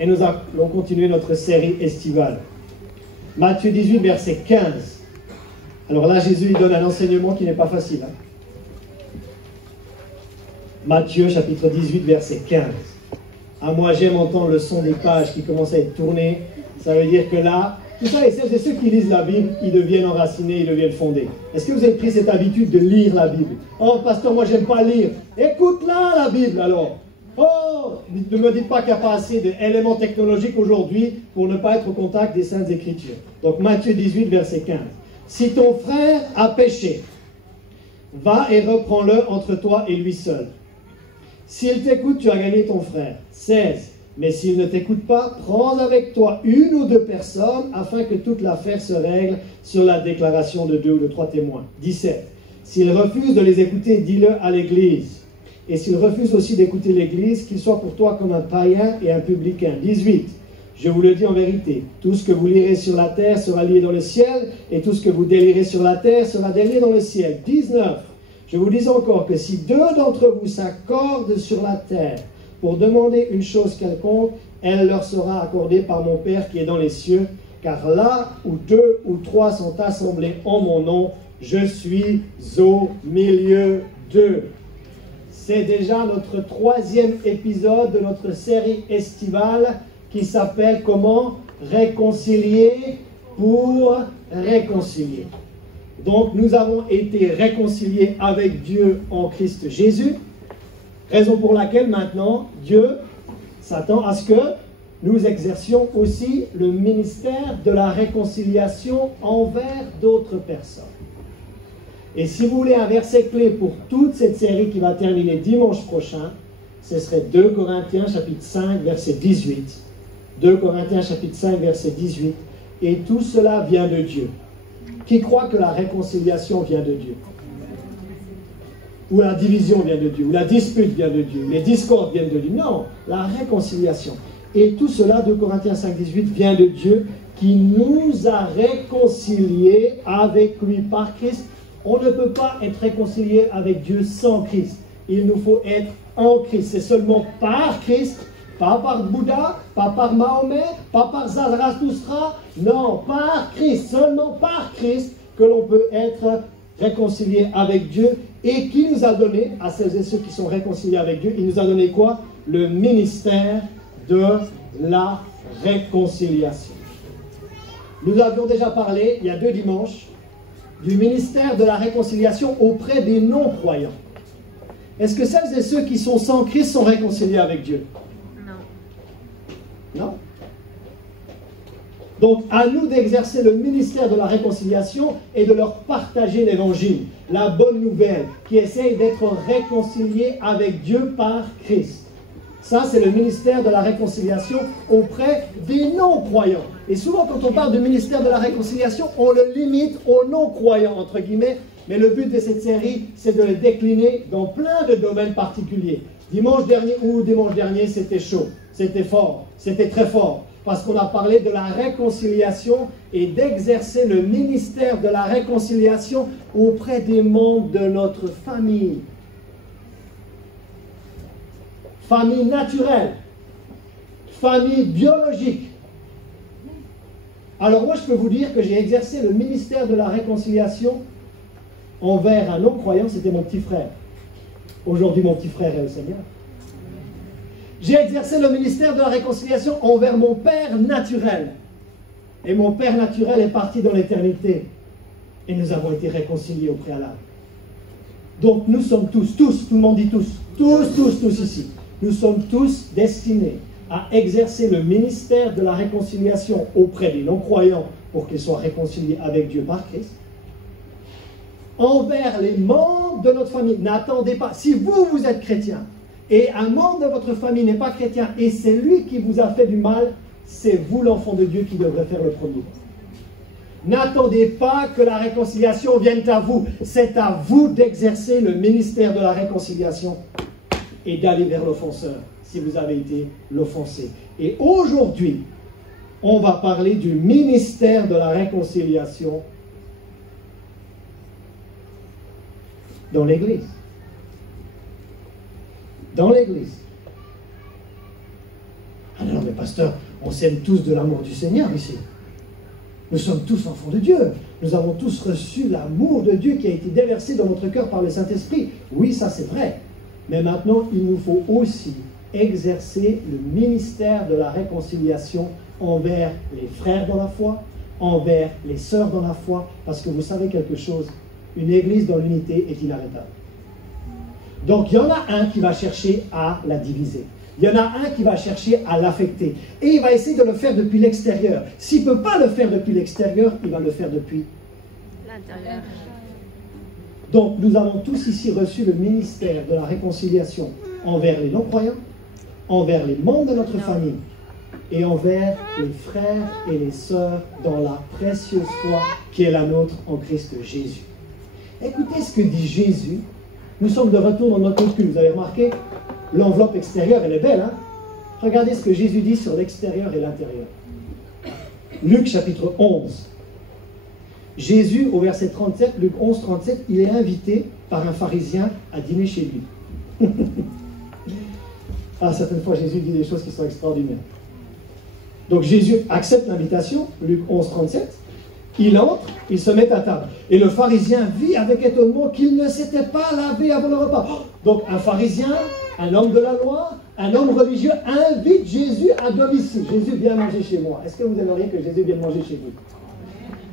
Et nous allons continuer notre série estivale. Matthieu 18, verset 15. Alors là, Jésus il donne un enseignement qui n'est pas facile. Matthieu, chapitre 18, verset 15. Ah, moi, j'aime entendre le son des pages qui commencent à être tournées. Ça veut dire que là, tout ça, et ceux qui lisent la Bible, ils deviennent enracinés, ils deviennent fondés. Est-ce que vous avez pris cette habitude de lire la Bible? Oh, pasteur, moi, j'aime pas lire. Écoute-la, la Bible, alors. Oh, ne me dites pas qu'il n'y a pas assez d'éléments technologiques aujourd'hui pour ne pas être au contact des Saintes Écritures. Donc, Matthieu 18, verset 15. Si ton frère a péché, va et reprends-le entre toi et lui seul. S'il t'écoute, tu as gagné ton frère. 16. Mais s'il ne t'écoute pas, prends avec toi une ou deux personnes afin que toute l'affaire se règle sur la déclaration de 2 ou de 3 témoins. 17. S'il refuse de les écouter, dis-le à l'Église. Et s'il refuse aussi d'écouter l'Église, qu'il soit pour toi comme un païen et un publicain. 18. Je vous le dis en vérité, tout ce que vous lirez sur la terre sera lié dans le ciel, et tout ce que vous délirez sur la terre sera délié dans le ciel. 19. Je vous dis encore que si 2 d'entre vous s'accordent sur la terre pour demander une chose quelconque, elle leur sera accordée par mon Père qui est dans les cieux, car là où 2 ou 3 sont assemblés en mon nom, je suis au milieu d'eux. C'est déjà notre 3e épisode de notre série estivale qui s'appelle comment? Réconcilier pour réconcilier. Donc nous avons été réconciliés avec Dieu en Christ Jésus, raison pour laquelle maintenant Dieu s'attend à ce que nous exercions aussi le ministère de la réconciliation envers d'autres personnes. Et si vous voulez un verset clé pour toute cette série qui va terminer dimanche prochain, ce serait 2 Corinthiens chapitre 5 verset 18. 2 Corinthiens chapitre 5 verset 18. Et tout cela vient de Dieu. Qui croit que la réconciliation vient de Dieu? Ou la division vient de Dieu? Ou la dispute vient de Dieu? Les discordes viennent de Dieu? Non, la réconciliation. Et tout cela, 2 Corinthiens 5, 18, vient de Dieu qui nous a réconciliés avec lui par Christ. On ne peut pas être réconcilié avec Dieu sans Christ. Il nous faut être en Christ. C'est seulement par Christ, pas par Bouddha, pas par Mahomet, pas par Zarathustra. Non, par Christ, seulement par Christ que l'on peut être réconcilié avec Dieu et qui nous a donné, à celles et ceux qui sont réconciliés avec Dieu, il nous a donné quoi? Le ministère de la réconciliation. Nous avions déjà parlé, il y a 2 dimanches, du ministère de la réconciliation auprès des non-croyants. Est-ce que celles et ceux qui sont sans Christ sont réconciliés avec Dieu? Non. Non? Donc, à nous d'exercer le ministère de la réconciliation et de leur partager l'évangile, la bonne nouvelle, qui essaye d'être réconciliés avec Dieu par Christ. Ça, c'est le ministère de la réconciliation auprès des non-croyants. Et souvent, quand on parle du ministère de la réconciliation, on le limite aux non-croyants, entre guillemets. Mais le but de cette série, c'est de le décliner dans plein de domaines particuliers. Dimanche dernier, c'était chaud, c'était fort, c'était très fort. Parce qu'on a parlé de la réconciliation et d'exercer le ministère de la réconciliation auprès des membres de notre famille. Famille naturelle, famille biologique. Alors moi, je peux vous dire que j'ai exercé le ministère de la réconciliation envers un non-croyant, c'était mon petit frère. Aujourd'hui, mon petit frère est le Seigneur. J'ai exercé le ministère de la réconciliation envers mon père naturel. Et mon père naturel est parti dans l'éternité. Et nous avons été réconciliés au préalable. Donc nous sommes tous, tout le monde dit tous ici. Nous sommes tous destinés à exercer le ministère de la réconciliation auprès des non-croyants pour qu'ils soient réconciliés avec Dieu par Christ. Envers les membres de notre famille, n'attendez pas. Si vous êtes chrétien, et un membre de votre famille n'est pas chrétien, et c'est lui qui vous a fait du mal, c'est vous l'enfant de Dieu qui devrait faire le premier. N'attendez pas que la réconciliation vienne à vous. C'est à vous d'exercer le ministère de la réconciliation et d'aller vers l'offenseur, si vous avez été l'offensé. Et aujourd'hui, on va parler du ministère de la réconciliation dans l'Église. Dans l'Église. Ah non, mais pasteur, on s'aime tous de l'amour du Seigneur ici. Nous sommes tous enfants de Dieu. Nous avons tous reçu l'amour de Dieu qui a été déversé dans notre cœur par le Saint-Esprit. Oui, ça c'est vrai. Mais maintenant, il nous faut aussi exercer le ministère de la réconciliation envers les frères dans la foi, envers les sœurs dans la foi, parce que vous savez quelque chose, une église dans l'unité est inarrêtable. Donc il y en a un qui va chercher à la diviser. Il y en a un qui va chercher à l'affecter. Et il va essayer de le faire depuis l'extérieur. S'il ne peut pas le faire depuis l'extérieur, il va le faire depuis l'intérieur. Donc nous avons tous ici reçu le ministère de la réconciliation envers les non-croyants, envers les membres de notre famille et envers les frères et les sœurs dans la précieuse foi qui est la nôtre en Christ Jésus. Écoutez ce que dit Jésus. Nous sommes de retour dans notre culte. Vous avez remarqué, l'enveloppe extérieure, elle est belle. Hein? Regardez ce que Jésus dit sur l'extérieur et l'intérieur. Luc chapitre 11. Jésus, au verset 37, Luc 11, 37, il est invité par un pharisien à dîner chez lui. Ah, certaines fois, Jésus dit des choses qui sont extraordinaires. Donc Jésus accepte l'invitation, Luc 11, 37. Il entre, il se met à table. Et le pharisien vit avec étonnement qu'il ne s'était pas lavé avant le repas. Donc un pharisien, un homme de la loi, un homme religieux invite Jésus à domicile. Jésus vient manger chez moi. Est-ce que vous aimeriez que Jésus vienne manger chez vous?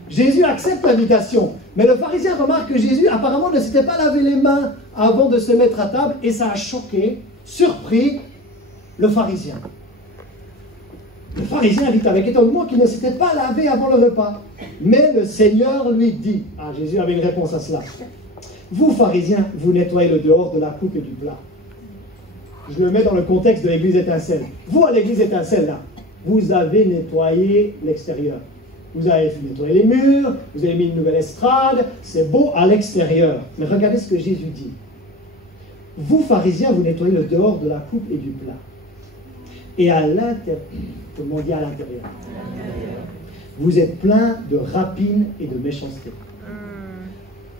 Jésus accepte l'invitation. Mais le pharisien remarque que Jésus apparemment ne s'était pas lavé les mains avant de se mettre à table. Et ça a choqué, surpris le pharisien. Le pharisien invite avec étonnement qu'il ne s'était pas lavé avant le repas. Mais le Seigneur lui dit, ah, Jésus avait une réponse à cela. Vous, pharisiens, vous nettoyez le dehors de la coupe et du plat. Je le mets dans le contexte de l'église étincelle. Vous, à l'église étincelle, là, vous avez nettoyé l'extérieur. Vous avez nettoyé les murs, vous avez mis une nouvelle estrade, c'est beau à l'extérieur. Mais regardez ce que Jésus dit. Vous, pharisiens, vous nettoyez le dehors de la coupe et du plat. Et à l'intérieur, tout le monde dit à l'intérieur, vous êtes plein de rapines et de méchanceté.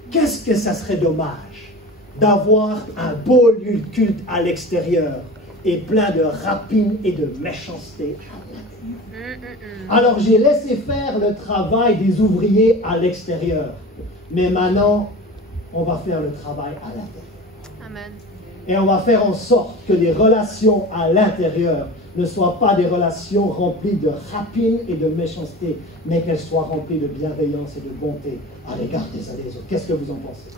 Qu'est-ce que ça serait dommage d'avoir un beau lieu de culte à l'extérieur et plein de rapines et de méchanceté. Alors j'ai laissé faire le travail des ouvriers à l'extérieur. Mais maintenant, on va faire le travail à l'intérieur. Amen. Et on va faire en sorte que les relations à l'intérieur ne soient pas des relations remplies de rapines et de méchanceté, mais qu'elles soient remplies de bienveillance et de bonté à l'égard des uns des autres. Qu'est-ce que vous en pensez?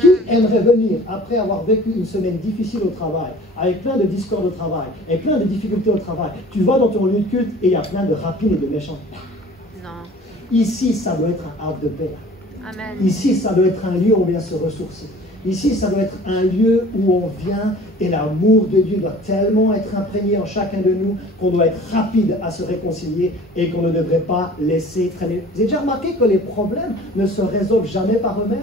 Qui aimerait venir, après avoir vécu une semaine difficile au travail, avec plein de discordes au travail, et plein de difficultés au travail, tu vas dans ton lieu de culte et il y a plein de rapines et de méchanceté? Non. Ici, ça doit être un havre de paix. Amen. Ici, ça doit être un lieu où on vient se ressourcer. Ici, ça doit être un lieu où on vient et l'amour de Dieu doit tellement être imprégné en chacun de nous qu'on doit être rapide à se réconcilier et qu'on ne devrait pas laisser traîner. Vous avez déjà remarqué que les problèmes ne se résolvent jamais par eux-mêmes?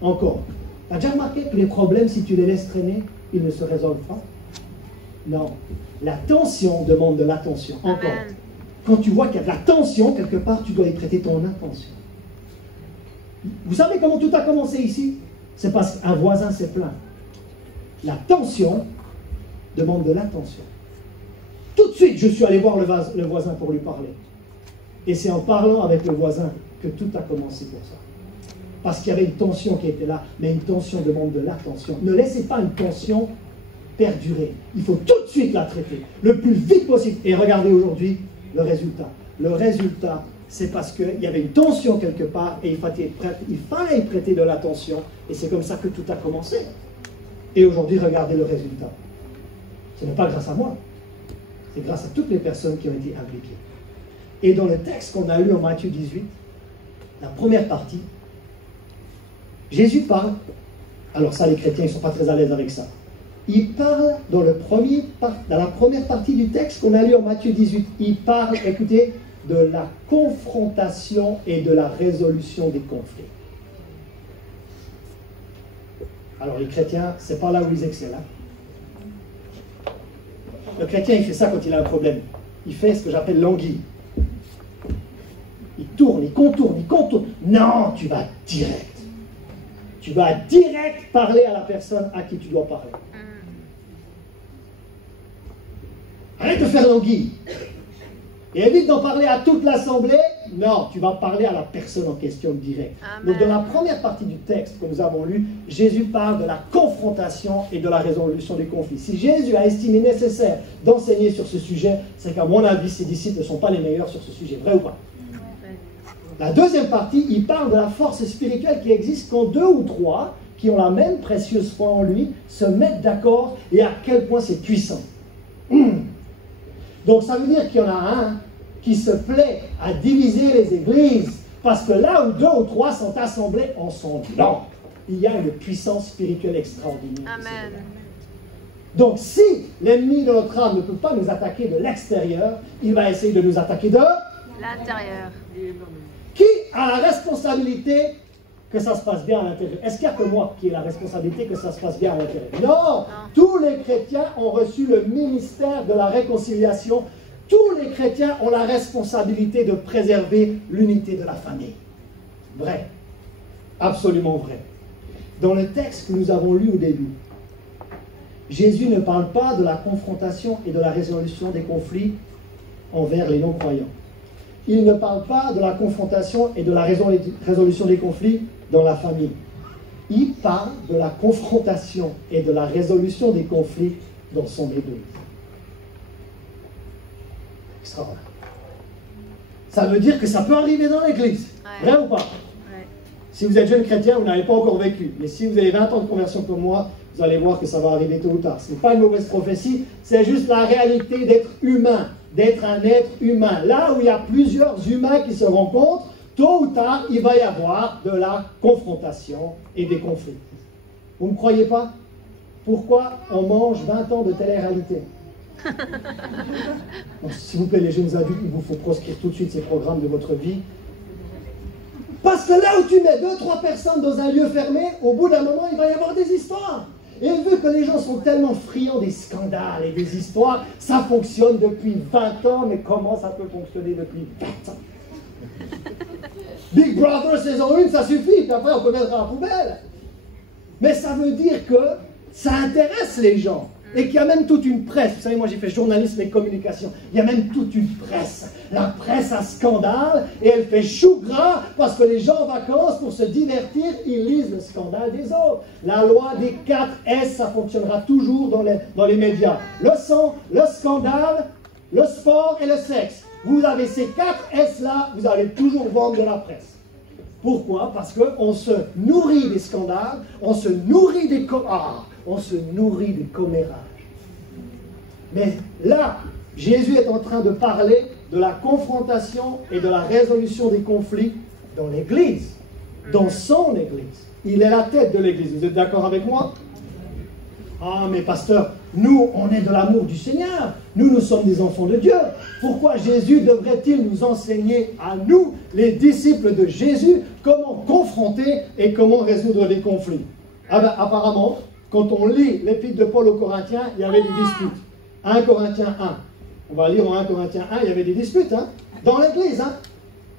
Encore. Tu as déjà remarqué que les problèmes, si tu les laisses traîner, ils ne se résolvent pas? Non. La tension demande de l'attention. Encore. Amen. Quand tu vois qu'il y a de la tension, quelque part, tu dois y prêter ton attention. Vous savez comment tout a commencé ici? C'est parce qu'un voisin s'est plaint. La tension demande de l'attention. Tout de suite, je suis allé voir le voisin pour lui parler. Et c'est en parlant avec le voisin que tout a commencé pour ça. Parce qu'il y avait une tension qui était là, mais une tension demande de l'attention. Ne laissez pas une tension perdurer. Il faut tout de suite la traiter, le plus vite possible. Et regardez aujourd'hui le résultat. Le résultat, c'est parce qu'il y avait une tension quelque part et il fallait y prêter de l'attention. Et c'est comme ça que tout a commencé. Et aujourd'hui, regardez le résultat. Ce n'est pas grâce à moi. C'est grâce à toutes les personnes qui ont été impliquées. Et dans le texte qu'on a lu en Matthieu 18, la première partie, Jésus parle. Alors ça, les chrétiens, ils ne sont pas très à l'aise avec ça. Il parle dans la première partie du texte qu'on a lu en Matthieu 18. Il parle, écoutez, de la confrontation et de la résolution des conflits. Alors les chrétiens, c'est pas là où ils excellent. Hein? Le chrétien, il fait ça quand il a un problème. Il fait ce que j'appelle l'anguille. Il tourne, il contourne, il contourne. Non, tu vas direct. Tu vas direct parler à la personne à qui tu dois parler. Arrête de faire l'anguille. Et évite d'en parler à toute l'assemblée. Non, tu vas parler à la personne en question direct. Donc dans la première partie du texte que nous avons lu, Jésus parle de la confrontation et de la résolution des conflits. Si Jésus a estimé nécessaire d'enseigner sur ce sujet, c'est qu'à mon avis, ses disciples ne sont pas les meilleurs sur ce sujet. Vrai ou pas? La deuxième partie, il parle de la force spirituelle qui existe quand deux ou trois qui ont la même précieuse foi en lui se mettent d'accord et à quel point c'est puissant. Donc ça veut dire qu'il y en a un qui se plaît à diviser les églises parce que là où deux ou trois sont assemblés en son nom, il y a une puissance spirituelle extraordinaire. Amen. Donc si l'ennemi de notre âme ne peut pas nous attaquer de l'extérieur, il va essayer de nous attaquer de l'intérieur. Qui a la responsabilité que ça se passe bien à l'intérieur? Est-ce qu'il n'y a que moi qui ai la responsabilité que ça se passe bien à l'intérieur? Non! Tous les chrétiens ont reçu le ministère de la réconciliation. Tous les chrétiens ont la responsabilité de préserver l'unité de la famille. Vrai. Absolument vrai. Dans le texte que nous avons lu au début, Jésus ne parle pas de la confrontation et de la résolution des conflits envers les non-croyants. Il ne parle pas de la confrontation et de la résolution des conflits dans la famille. Il parle de la confrontation et de la résolution des conflits dans son église. Extraordinaire. Ça veut dire que ça peut arriver dans l'église. Ouais. Vrai ou pas? Ouais. Si vous êtes jeune chrétien, vous n'avez pas encore vécu. Mais si vous avez 20 ans de conversion comme moi, vous allez voir que ça va arriver tôt ou tard. Ce n'est pas une mauvaise prophétie, c'est juste la réalité d'être humain, d'être un être humain. Là où il y a plusieurs humains qui se rencontrent, tôt ou tard, il va y avoir de la confrontation et des conflits. Vous ne me croyez pas? Pourquoi on mange 20 ans de télé-réalité? S'il vous plaît, les jeunes adultes, il vous faut proscrire tout de suite ces programmes de votre vie. Parce que là où tu mets 2-3 personnes dans un lieu fermé, au bout d'un moment, il va y avoir des histoires. Et vu que les gens sont tellement friands des scandales et des histoires, ça fonctionne depuis 20 ans, mais comment ça peut fonctionner depuis 20 ans? Big Brother saison 1, ça suffit, puis après on peut mettre à la poubelle. Mais ça veut dire que ça intéresse les gens. Et qu'il y a même toute une presse. Vous savez, moi j'ai fait journalisme et communication. Il y a même toute une presse. La presse à scandale, et elle fait chou gras parce que les gens en vacances, pour se divertir, ils lisent le scandale des autres. La loi des 4 S, ça fonctionnera toujours dans les médias. Le sang, le scandale, le sport et le sexe. Vous avez ces 4 S-là, vous allez toujours vendre de la presse. Pourquoi? Parce qu'on se nourrit des scandales, on se nourrit des commérages. Mais là, Jésus est en train de parler de la confrontation et de la résolution des conflits dans l'Église, dans son Église. Il est la tête de l'Église. Vous êtes d'accord avec moi? Ah, mais pasteur, nous, on est de l'amour du Seigneur. Nous sommes des enfants de Dieu. Pourquoi Jésus devrait-il nous enseigner à nous, les disciples de Jésus, comment confronter et comment résoudre les conflits? Ah ben, apparemment, quand on lit l'épître de Paul aux Corinthiens, il y avait des disputes. 1 Corinthiens 1. On va lire en 1 Corinthiens 1, il y avait des disputes, hein, dans l'Église, hein,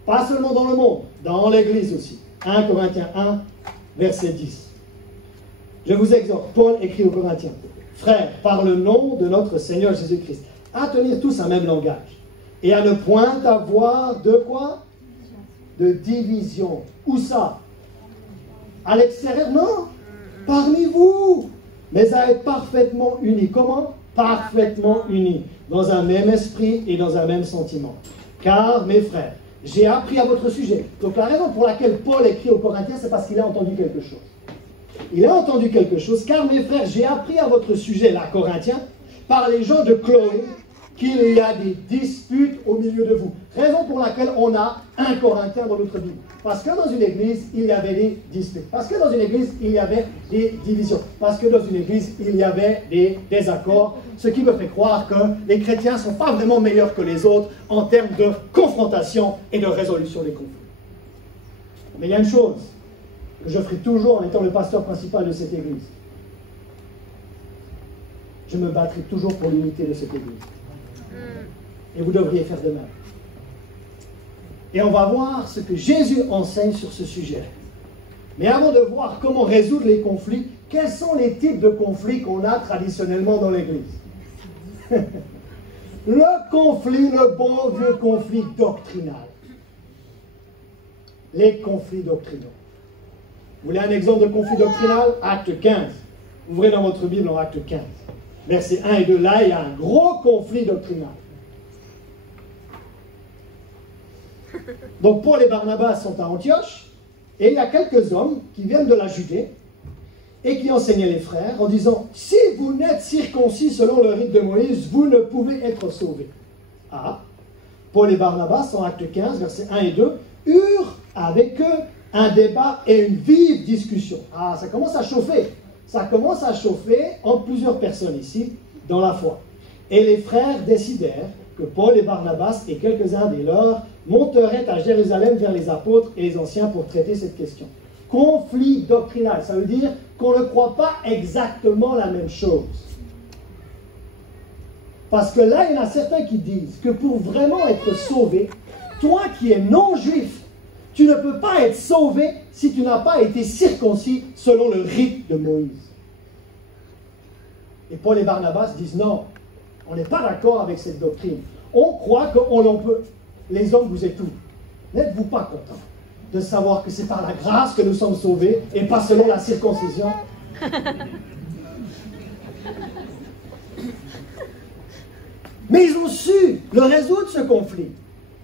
pas seulement dans le monde, dans l'Église aussi. 1 Corinthiens 1, verset 10. Je vous exhorte, Paul écrit aux Corinthiens, frères, par le nom de notre Seigneur Jésus-Christ, à tenir tous un même langage et à ne point avoir de quoi? De division. Où ça? À l'extérieur? Non. Parmi vous, mais à être parfaitement unis. Comment? Parfaitement unis, dans un même esprit et dans un même sentiment. Car, mes frères, j'ai appris à votre sujet. Donc la raison pour laquelle Paul écrit aux Corinthiens, c'est parce qu'il a entendu quelque chose. Il a entendu quelque chose, car mes frères, j'ai appris à votre sujet, là, Corinthiens, par les gens de Chloé, qu'il y a des disputes au milieu de vous. Raison pour laquelle on a un Corinthien dans notre Bible. Parce que dans une église, il y avait des disputes. Parce que dans une église, il y avait des divisions. Parce que dans une église, il y avait des désaccords. Ce qui me fait croire que les chrétiens ne sont pas vraiment meilleurs que les autres en termes de confrontation et de résolution des conflits. Mais il y a une chose que je ferai toujours en étant le pasteur principal de cette église. Je me battrai toujours pour l'unité de cette église. Et vous devriez faire de même. Et on va voir ce que Jésus enseigne sur ce sujet. Mais avant de voir comment résoudre les conflits, quels sont les types de conflits qu'on a traditionnellement dans l'Église? Le conflit, le bon vieux conflit doctrinal. Les conflits doctrinaux. Vous voulez un exemple de conflit doctrinal? Acte 15. Ouvrez dans votre Bible en Acte 15. Versets 1 et 2. Là, il y a un gros conflit doctrinal. Donc Paul et Barnabas sont à Antioche, et il y a quelques hommes qui viennent de la Judée et qui enseignaient les frères en disant: si vous n'êtes circoncis selon le rite de Moïse, vous ne pouvez être sauvés. Ah, Paul et Barnabas, en Acte 15, versets 1 et 2, eurent avec eux un débat et une vive discussion. Ah, ça commence à chauffer. Ça commence à chauffer entre plusieurs personnes ici dans la foi. Et les frères décidèrent que Paul et Barnabas et quelques-uns des leurs monteraient à Jérusalem vers les apôtres et les anciens pour traiter cette question. Conflit doctrinal, ça veut dire qu'on ne croit pas exactement la même chose. Parce que là, il y en a certains qui disent que pour vraiment être sauvé, toi qui es non-juif, tu ne peux pas être sauvé si tu n'as pas été circoncis selon le rite de Moïse. Et Paul et Barnabas disent non, on n'est pas d'accord avec cette doctrine. On croit qu'on en peut. Les hommes, vous êtes où? N'êtes-vous pas contents de savoir que c'est par la grâce que nous sommes sauvés et pas selon la circoncision? Mais ils ont su le résoudre, ce conflit.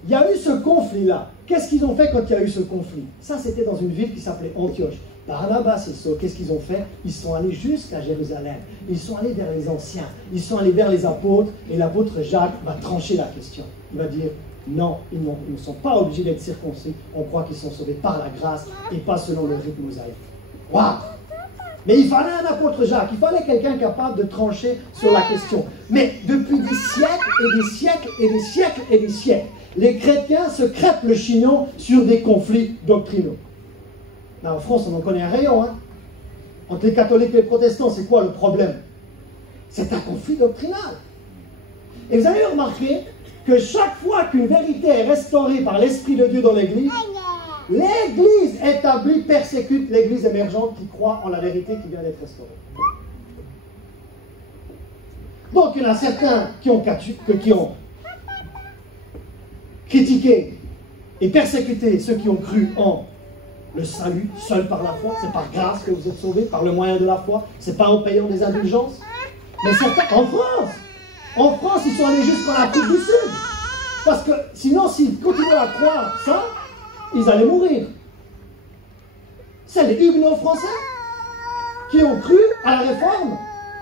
Il y a eu ce conflit-là. Qu'est-ce qu'ils ont fait quand il y a eu ce conflit? Ça, c'était dans une ville qui s'appelait Antioche. Barnabas et Saul, qu'est-ce qu'ils ont fait? Ils sont allés jusqu'à Jérusalem. Ils sont allés vers les anciens. Ils sont allés vers les apôtres. Et l'apôtre Jacques va trancher la question. Il va dire, non, ils ne sont pas obligés d'être circoncis. On croit qu'ils sont sauvés par la grâce et pas selon le rite mosaïque. Waouh! Mais il fallait un apôtre Jacques. Il fallait quelqu'un capable de trancher sur la question. Mais depuis des siècles et des siècles et des siècles et des siècles, les chrétiens se crêpent le chignon sur des conflits doctrinaux. Là, en France, on en connaît un rayon. Hein. Entre les catholiques et les protestants, c'est quoi le problème? C'est un conflit doctrinal. Et vous avez remarqué que chaque fois qu'une vérité est restaurée par l'Esprit de Dieu dans l'Église, l'Église établie persécute l'Église émergente qui croit en la vérité qui vient d'être restaurée. Donc, il y en a certains qui ont critiqué et persécuté ceux qui ont cru en le salut seul par la foi. C'est par grâce que vous êtes sauvés, par le moyen de la foi. C'est pas en payant des indulgences. Mais certains, en France, ils sont allés jusqu'en Afrique du Sud. Parce que sinon, s'ils continuaient à croire ça, ils allaient mourir. C'est les Huguenots français qui ont cru à la réforme.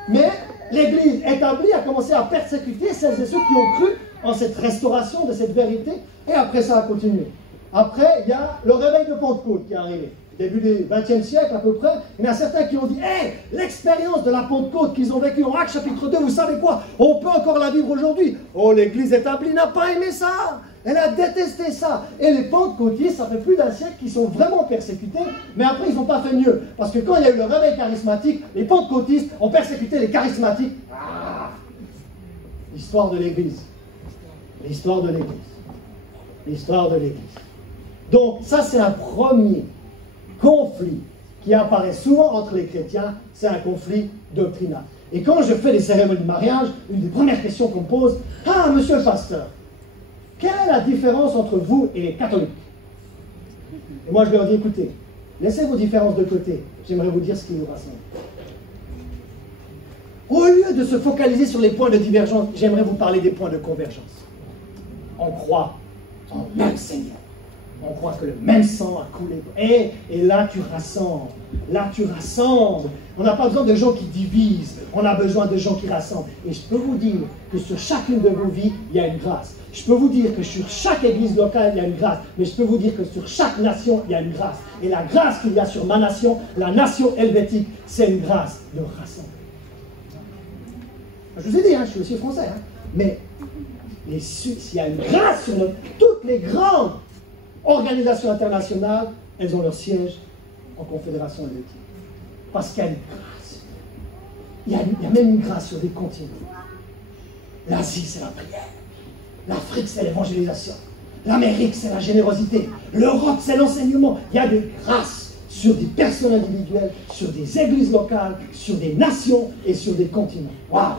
Mais l'Église établie a commencé à persécuter celles et ceux qui ont cru en cette restauration de cette vérité. Et après, ça a continué. Après, il y a le réveil de Pentecôte qui est arrivé. Début du XXe siècle à peu près, il y en a certains qui ont dit « Hey, l'expérience de la Pentecôte qu'ils ont vécue en Actes chapitre 2, vous savez quoi? On peut encore la vivre aujourd'hui. » Oh, l'Église établie n'a pas aimé ça. Elle a détesté ça. Et les pentecôtistes, ça fait plus d'un siècle qu'ils sont vraiment persécutés, mais après, ils n'ont pas fait mieux. Parce que quand il y a eu le réveil charismatique, les pentecôtistes ont persécuté les charismatiques. Ah, l'histoire de l'Église. L'histoire de l'Église. L'histoire de l'Église. Donc, ça, c'est un premier conflit qui apparaît souvent entre les chrétiens, c'est un conflit doctrinal. Et quand je fais les cérémonies de mariage, une des premières questions qu'on me pose, « Ah, monsieur le pasteur, quelle est la différence entre vous et les catholiques ?» Et moi, je leur dis, écoutez, laissez vos différences de côté, j'aimerais vous dire ce qui nous rassemble. Au lieu de se focaliser sur les points de divergence, j'aimerais vous parler des points de convergence. On croit en le même Seigneur. On croit que le même sang a coulé. Et là, tu rassembles. Là, tu rassembles. On n'a pas besoin de gens qui divisent. On a besoin de gens qui rassemblent. Et je peux vous dire que sur chacune de vos vies, il y a une grâce. Je peux vous dire que sur chaque église locale, il y a une grâce. Mais je peux vous dire que sur chaque nation, il y a une grâce. Et la grâce qu'il y a sur ma nation, la nation helvétique, c'est une grâce de rassembler. Je vous ai dit, hein, je suis aussi français. Hein, mais s'il y a une grâce sur toutes les grandes organisations internationales, elles ont leur siège en confédération helvétique. Parce qu'il y a une grâce. Il y a même une grâce sur des continents. L'Asie, c'est la prière. L'Afrique, c'est l'évangélisation. L'Amérique, c'est la générosité. L'Europe, c'est l'enseignement. Il y a des grâces sur des personnes individuelles, sur des églises locales, sur des nations et sur des continents. Waouh!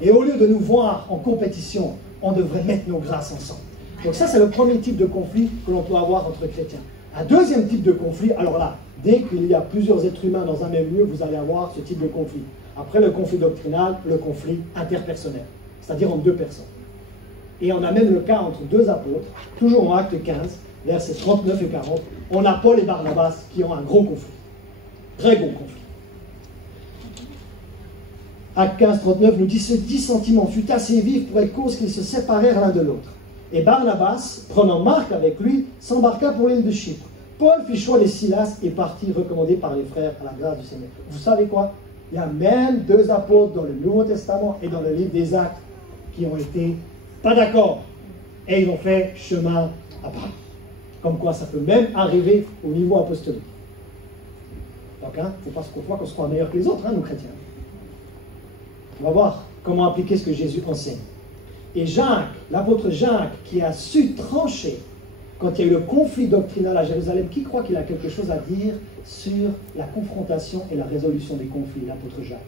Et au lieu de nous voir en compétition, on devrait mettre nos grâces ensemble. Donc ça, c'est le premier type de conflit que l'on peut avoir entre chrétiens. Un deuxième type de conflit, alors là, dès qu'il y a plusieurs êtres humains dans un même lieu, vous allez avoir ce type de conflit. Après le conflit doctrinal, le conflit interpersonnel, c'est-à-dire entre deux personnes. Et on a même le cas entre deux apôtres, toujours en Acte 15, versets 39 et 40, on a Paul et Barnabas qui ont un gros conflit. Très gros conflit. Acte 15, 39 nous dit « Ce dissentiment fut assez vif pour être cause qu'ils se séparèrent l'un de l'autre. Et Barnabas, prenant Marc avec lui, s'embarqua pour l'île de Chypre. Paul fit choix des Silas et partit recommandé par les frères à la grâce du Seigneur. » Vous savez quoi? Il y a même deux apôtres dans le Nouveau Testament et dans le livre des Actes qui ont été pas d'accord. Et ils ont fait chemin à part. Comme quoi ça peut même arriver au niveau apostolique. Donc, il ne faut pas qu'on croit qu'on se croit meilleur que les autres, nous chrétiens. On va voir comment appliquer ce que Jésus enseigne. Et Jacques, l'apôtre Jacques, qui a su trancher quand il y a eu le conflit doctrinal à Jérusalem, qui croit qu'il a quelque chose à dire sur la confrontation et la résolution des conflits, l'apôtre Jacques?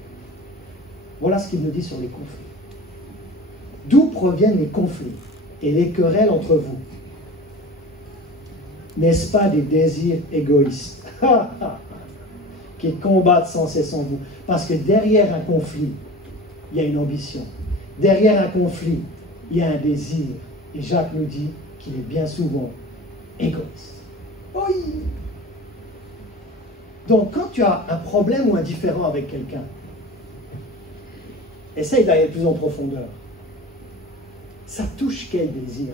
Voilà ce qu'il nous dit sur les conflits. D'où proviennent les conflits et les querelles entre vous? N'est-ce pas des désirs égoïstes qui combattent sans cesse en vous? Parce que derrière un conflit, il y a une ambition. Derrière un conflit, il y a un désir. Et Jacques nous dit qu'il est bien souvent égoïste. Oui. Donc, quand tu as un problème ou un différend avec quelqu'un, essaye d'aller plus en profondeur. Ça touche quel désir?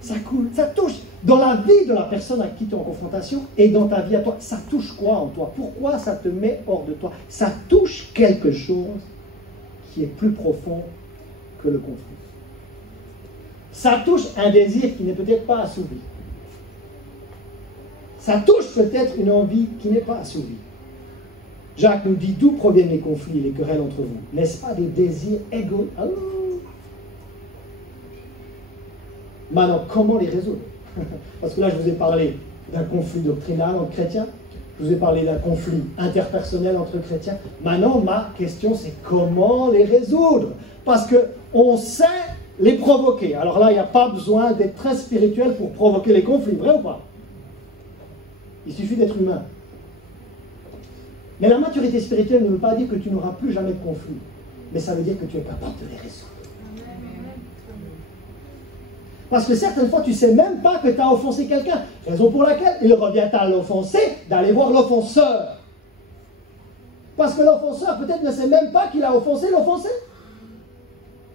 Ça coule, ça touche dans la vie de la personne à qui tu es en confrontation et dans ta vie à toi. Ça touche quoi en toi? Pourquoi ça te met hors de toi? Ça touche quelque chose qui est plus profond que le conflit. Ça touche un désir qui n'est peut-être pas assouvi. Ça touche peut-être une envie qui n'est pas assouvie. Jacques nous dit d'où proviennent les conflits et les querelles entre vous. N'est-ce pas des désirs égoïstes? Maintenant, comment les résoudre? Parce que là, je vous ai parlé d'un conflit doctrinal entre chrétiens. Je vous ai parlé d'un conflit interpersonnel entre chrétiens. Maintenant, ma question, c'est comment les résoudre? Parce qu'on sait les provoquer. Alors là, il n'y a pas besoin d'être très spirituel pour provoquer les conflits, vrai ou pas? Il suffit d'être humain. Mais la maturité spirituelle ne veut pas dire que tu n'auras plus jamais de conflit. Mais ça veut dire que tu es capable de les résoudre. Parce que certaines fois, tu ne sais même pas que tu as offensé quelqu'un. Raison pour laquelle il revient à l'offenser d'aller voir l'offenseur. Parce que l'offenseur peut-être ne sait même pas qu'il a offensé l'offensé.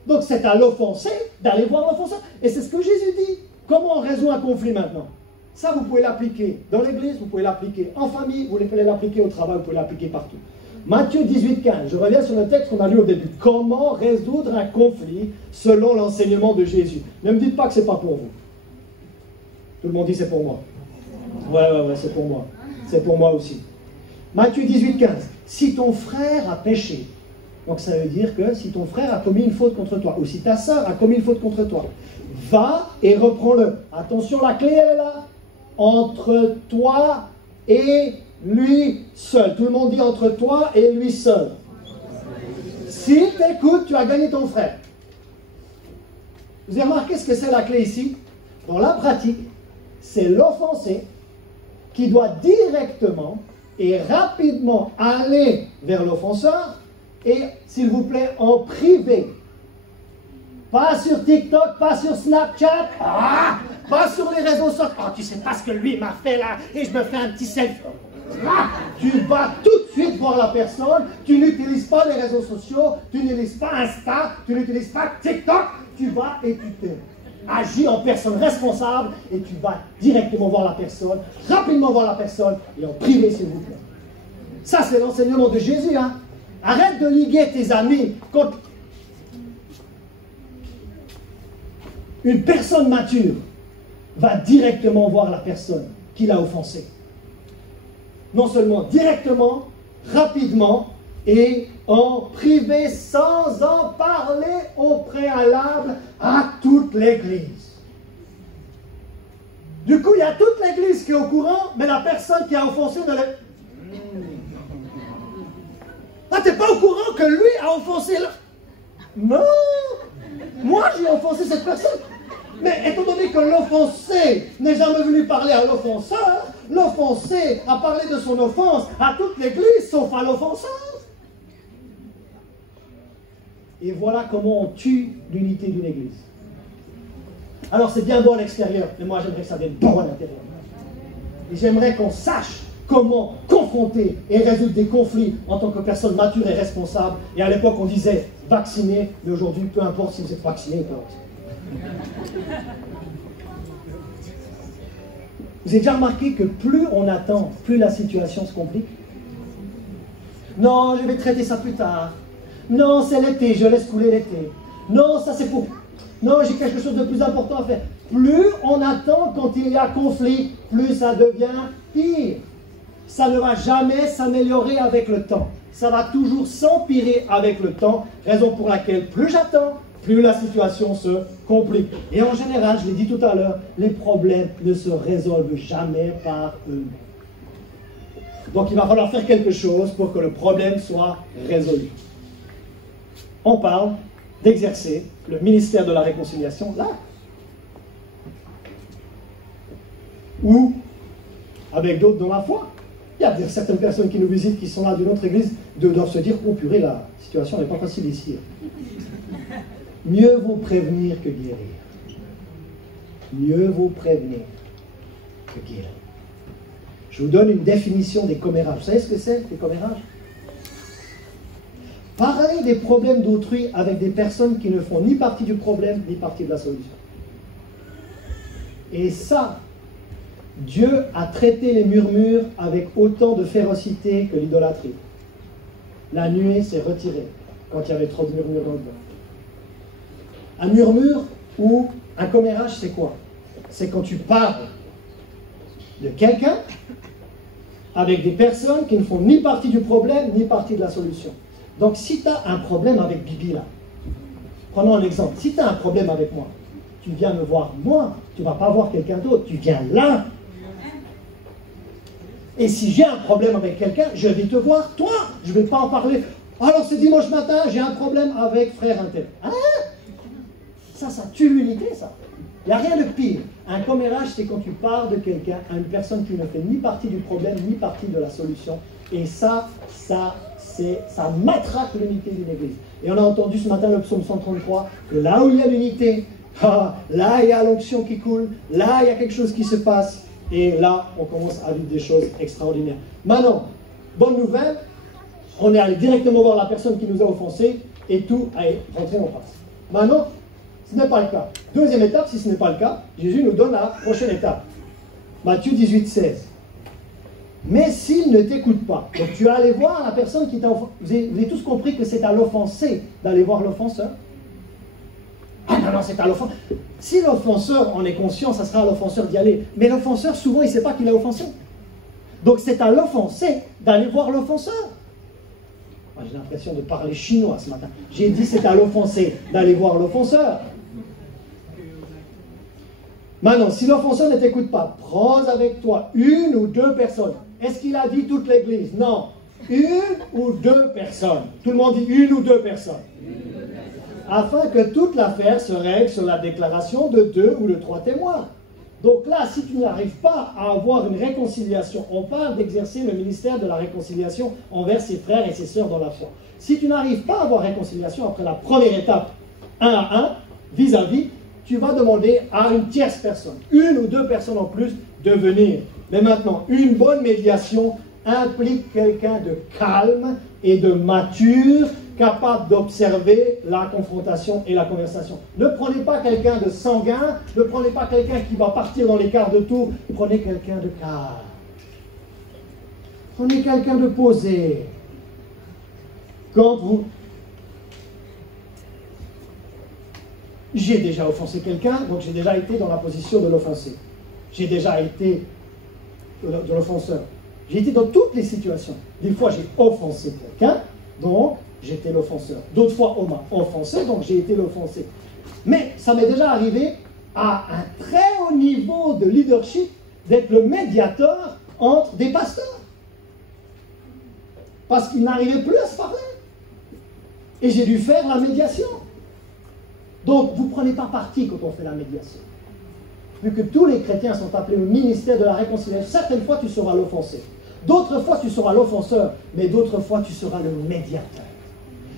Donc c'est à l'offensé d'aller voir l'offenseur. Et c'est ce que Jésus dit. Comment on résout un conflit maintenant? Ça, vous pouvez l'appliquer dans l'église, vous pouvez l'appliquer en famille, vous pouvez l'appliquer au travail, vous pouvez l'appliquer partout. Matthieu 18, 15, je reviens sur le texte qu'on a lu au début. Comment résoudre un conflit selon l'enseignement de Jésus? Ne me dites pas que ce n'est pas pour vous. Tout le monde dit c'est pour moi. Ouais, c'est pour moi. C'est pour moi aussi. Matthieu 18, 15. Si ton frère a péché, donc ça veut dire que si ton frère a commis une faute contre toi, ou si ta sœur a commis une faute contre toi, va et reprends-le. Attention, la clé elle est là. Entre toi et lui seul. Tout le monde dit entre toi et lui seul. S'il t'écoute, tu as gagné ton frère. Vous avez remarqué ce que c'est la clé ici? Dans la pratique, c'est l'offensé qui doit directement et rapidement aller vers l'offenseur et, s'il vous plaît, en privé. Pas sur TikTok, pas sur Snapchat, pas sur les réseaux sociaux. Oh, tu sais pas ce que lui m'a fait là, et je me fais un petit selfie. Tu vas tout de suite voir la personne, tu n'utilises pas les réseaux sociaux, tu n'utilises pas Insta, tu n'utilises pas TikTok, tu vas et tu agis en personne responsable et tu vas directement voir la personne, rapidement voir la personne et en privé s'il vous plaît. Ça c'est l'enseignement de Jésus. Hein. Arrête de liguer tes amis. Quand une personne mature va directement voir la personne qui l'a offensé. Non seulement directement, rapidement et en privé sans en parler au préalable à toute l'Église. Du coup, il y a toute l'Église qui est au courant, mais la personne qui a offensé ne l'est. Ah, tu n'es pas au courant que lui a offensé là. Non, moi j'ai offensé cette personne. Mais étant donné que l'offensé n'est jamais venu parler à l'offenseur, l'offensé a parlé de son offense à toute l'église, sauf à l'offenseur. Et voilà comment on tue l'unité d'une église. Alors c'est bien beau à l'extérieur, mais moi j'aimerais que ça vienne bon à l'intérieur. Et j'aimerais qu'on sache comment confronter et résoudre des conflits en tant que personne mature et responsable. Et à l'époque on disait vacciner, mais aujourd'hui peu importe si vous êtes vacciné ou pas. Vous avez déjà remarqué que plus on attend, plus la situation se complique? Non, je vais traiter ça plus tard. Non, c'est l'été, je laisse couler l'été. Non, ça c'est pour... Non, j'ai quelque chose de plus important à faire. Plus on attend quand il y a conflit, plus ça devient pire. Ça ne va jamais s'améliorer avec le temps. Ça va toujours s'empirer avec le temps, raison pour laquelle plus j'attends, plus la situation se complique. Et en général, je l'ai dit tout à l'heure, les problèmes ne se résolvent jamais par eux-mêmes. Donc il va falloir faire quelque chose pour que le problème soit résolu. On parle d'exercer le ministère de la réconciliation là. Ou avec d'autres dans la foi. Il y a certaines personnes qui nous visitent, qui sont là d'une autre église, doivent se dire, oh purée, la situation n'est pas facile ici. Mieux vaut prévenir que guérir. Mieux vaut prévenir que guérir. Je vous donne une définition des commérages. Vous savez ce que c'est, les commérages? Parler des problèmes d'autrui avec des personnes qui ne font ni partie du problème, ni partie de la solution. Et ça, Dieu a traité les murmures avec autant de férocité que l'idolâtrie. La nuée s'est retirée quand il y avait trop de murmures dans le bois. Un murmure ou un commérage, c'est quoi? C'est quand tu parles de quelqu'un avec des personnes qui ne font ni partie du problème, ni partie de la solution. Donc si tu as un problème avec Bibi là, prenons l'exemple, si tu as un problème avec moi, tu viens me voir moi, tu ne vas pas voir quelqu'un d'autre, tu viens là. Et si j'ai un problème avec quelqu'un, je vais te voir toi, je ne vais pas en parler. Alors c'est dimanche matin, j'ai un problème avec frère intel. Hein? Ça tue l'unité, ça. Il n'y a rien de pire. Un commérage, c'est quand tu parles de quelqu'un à une personne qui ne fait ni partie du problème, ni partie de la solution. Et ça matraque l'unité d'une église. Et on a entendu ce matin le psaume 133, que là où il y a l'unité, là il y a l'onction qui coule, là il y a quelque chose qui se passe, et là on commence à vivre des choses extraordinaires. Maintenant, bonne nouvelle, on est allé directement voir la personne qui nous a offensés, et tout est rentré en place. Maintenant, ce n'est pas le cas. Deuxième étape, si ce n'est pas le cas, Jésus nous donne la prochaine étape. Matthieu 18, 16. Mais s'il ne t'écoute pas, donc tu es allé voir la personne qui t'a offensé. Vous avez tous compris que c'est à l'offensé d'aller voir l'offenseur? Ah non, c'est à l'offenseur. Si l'offenseur en est conscient, ça sera à l'offenseur d'y aller. Mais l'offenseur, souvent, il ne sait pas qu'il a offensé. Donc c'est à l'offensé d'aller voir l'offenseur. J'ai l'impression de parler chinois ce matin. J'ai dit c'est à l'offensé d'aller voir l'offenseur. Maintenant, si l'offenseur ne t'écoute pas, prends avec toi une ou deux personnes. Est-ce qu'il a dit toute l'église? Non. Une ou deux personnes. Tout le monde dit une ou deux personnes. Afin que toute l'affaire se règle sur la déclaration de 2 ou de 3 témoins. Donc là, si tu n'arrives pas à avoir une réconciliation, on parle d'exercer le ministère de la réconciliation envers ses frères et ses sœurs dans la foi. Si tu n'arrives pas à avoir réconciliation après la première étape, 1 à 1, vis-à-vis, tu vas demander à une tierce personne, une ou deux personnes en plus, de venir. Mais maintenant, une bonne médiation implique quelqu'un de calme et de mature, capable d'observer la confrontation et la conversation. Ne prenez pas quelqu'un de sanguin, ne prenez pas quelqu'un qui va partir dans les quarts de tour, prenez quelqu'un de calme. Prenez quelqu'un de posé. Quand vous... J'ai déjà offensé quelqu'un, donc j'ai déjà été dans la position de l'offensé. J'ai déjà été de l'offenseur. J'ai été dans toutes les situations. Des fois, j'ai offensé quelqu'un, donc j'étais l'offenseur. D'autres fois, on m'a offensé, donc j'ai été l'offensé. Mais ça m'est déjà arrivé à un très haut niveau de leadership d'être le médiateur entre des pasteurs. Parce qu'ils n'arrivaient plus à se parler. Et j'ai dû faire la médiation. Donc, vous ne prenez pas parti quand on fait la médiation. Vu que tous les chrétiens sont appelés au ministère de la réconciliation, certaines fois tu seras l'offensé, d'autres fois tu seras l'offenseur, mais d'autres fois tu seras le médiateur.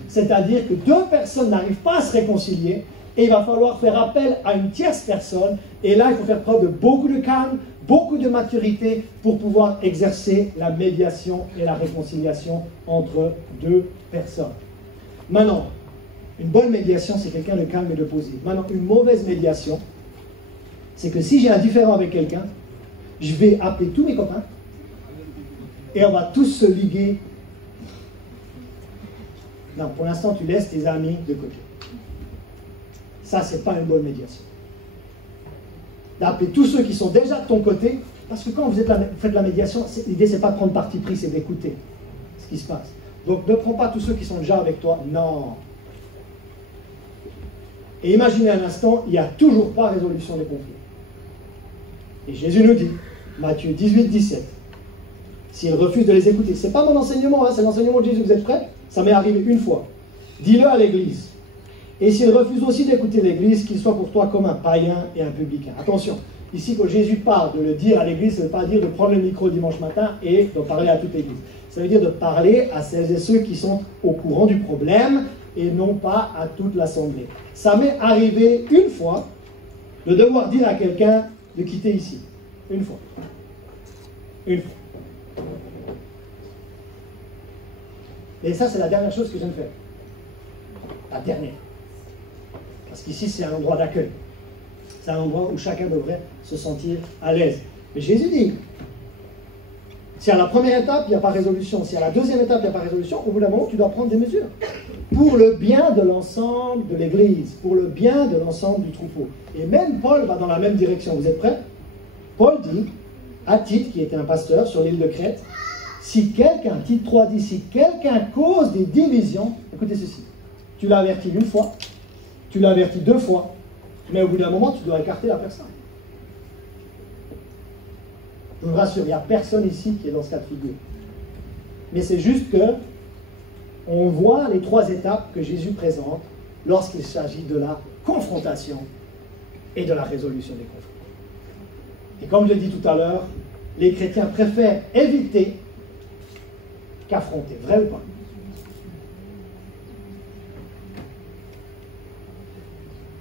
C'est-à-dire que deux personnes n'arrivent pas à se réconcilier, et il va falloir faire appel à une tierce personne, et là il faut faire preuve de beaucoup de calme, beaucoup de maturité pour pouvoir exercer la médiation et la réconciliation entre deux personnes. Maintenant, une bonne médiation, c'est quelqu'un de calme et de posé. Maintenant, une mauvaise médiation, c'est que si j'ai un différend avec quelqu'un, je vais appeler tous mes copains et on va tous se liguer. Non, pour l'instant, tu laisses tes amis de côté. Ça, c'est pas une bonne médiation. D'appeler tous ceux qui sont déjà de ton côté, parce que quand vous faites la médiation, l'idée, c'est pas de prendre parti pris, c'est d'écouter ce qui se passe. Donc, ne prends pas tous ceux qui sont déjà avec toi. Non. Et imaginez un instant, il n'y a toujours pas résolution des conflits. Et Jésus nous dit, Matthieu 18, 17, s'il refuse de les écouter, ce n'est pas mon enseignement, hein, c'est l'enseignement de Jésus, vous êtes prêts? Ça m'est arrivé une fois. Dis-le à l'église. Et s'il refuse aussi d'écouter l'église, qu'il soit pour toi comme un païen et un publicain. Attention, ici quand Jésus parle de le dire à l'église, ça ne veut pas dire de prendre le micro dimanche matin et de parler à toute l'église. Ça veut dire de parler à celles et ceux qui sont au courant du problème et non pas à toute l'assemblée. Ça m'est arrivé une fois de devoir dire à quelqu'un de quitter ici. Une fois. Une fois. Et ça, c'est la dernière chose que je viens de faire. La dernière. Parce qu'ici, c'est un endroit d'accueil. C'est un endroit où chacun devrait se sentir à l'aise. Mais Jésus dit, si à la première étape, il n'y a pas résolution, si à la deuxième étape, il n'y a pas résolution, au bout d'un moment, tu dois prendre des mesures. Pour le bien de l'ensemble de l'Église, pour le bien de l'ensemble du troupeau. Et même Paul va dans la même direction. Vous êtes prêts? Paul dit, à Tite, qui était un pasteur sur l'île de Crète, si quelqu'un, Tite 3 dit, si quelqu'un cause des divisions, écoutez ceci, tu l'as averti une fois, tu l'as averti deux fois, mais au bout d'un moment, tu dois écarter la personne. Je vous rassure, il n'y a personne ici qui est dans ce cas de figure. Mais c'est juste que on voit les trois étapes que Jésus présente lorsqu'il s'agit de la confrontation et de la résolution des conflits. Et comme je l'ai dit tout à l'heure, les chrétiens préfèrent éviter qu'affronter. Vrai ou pas?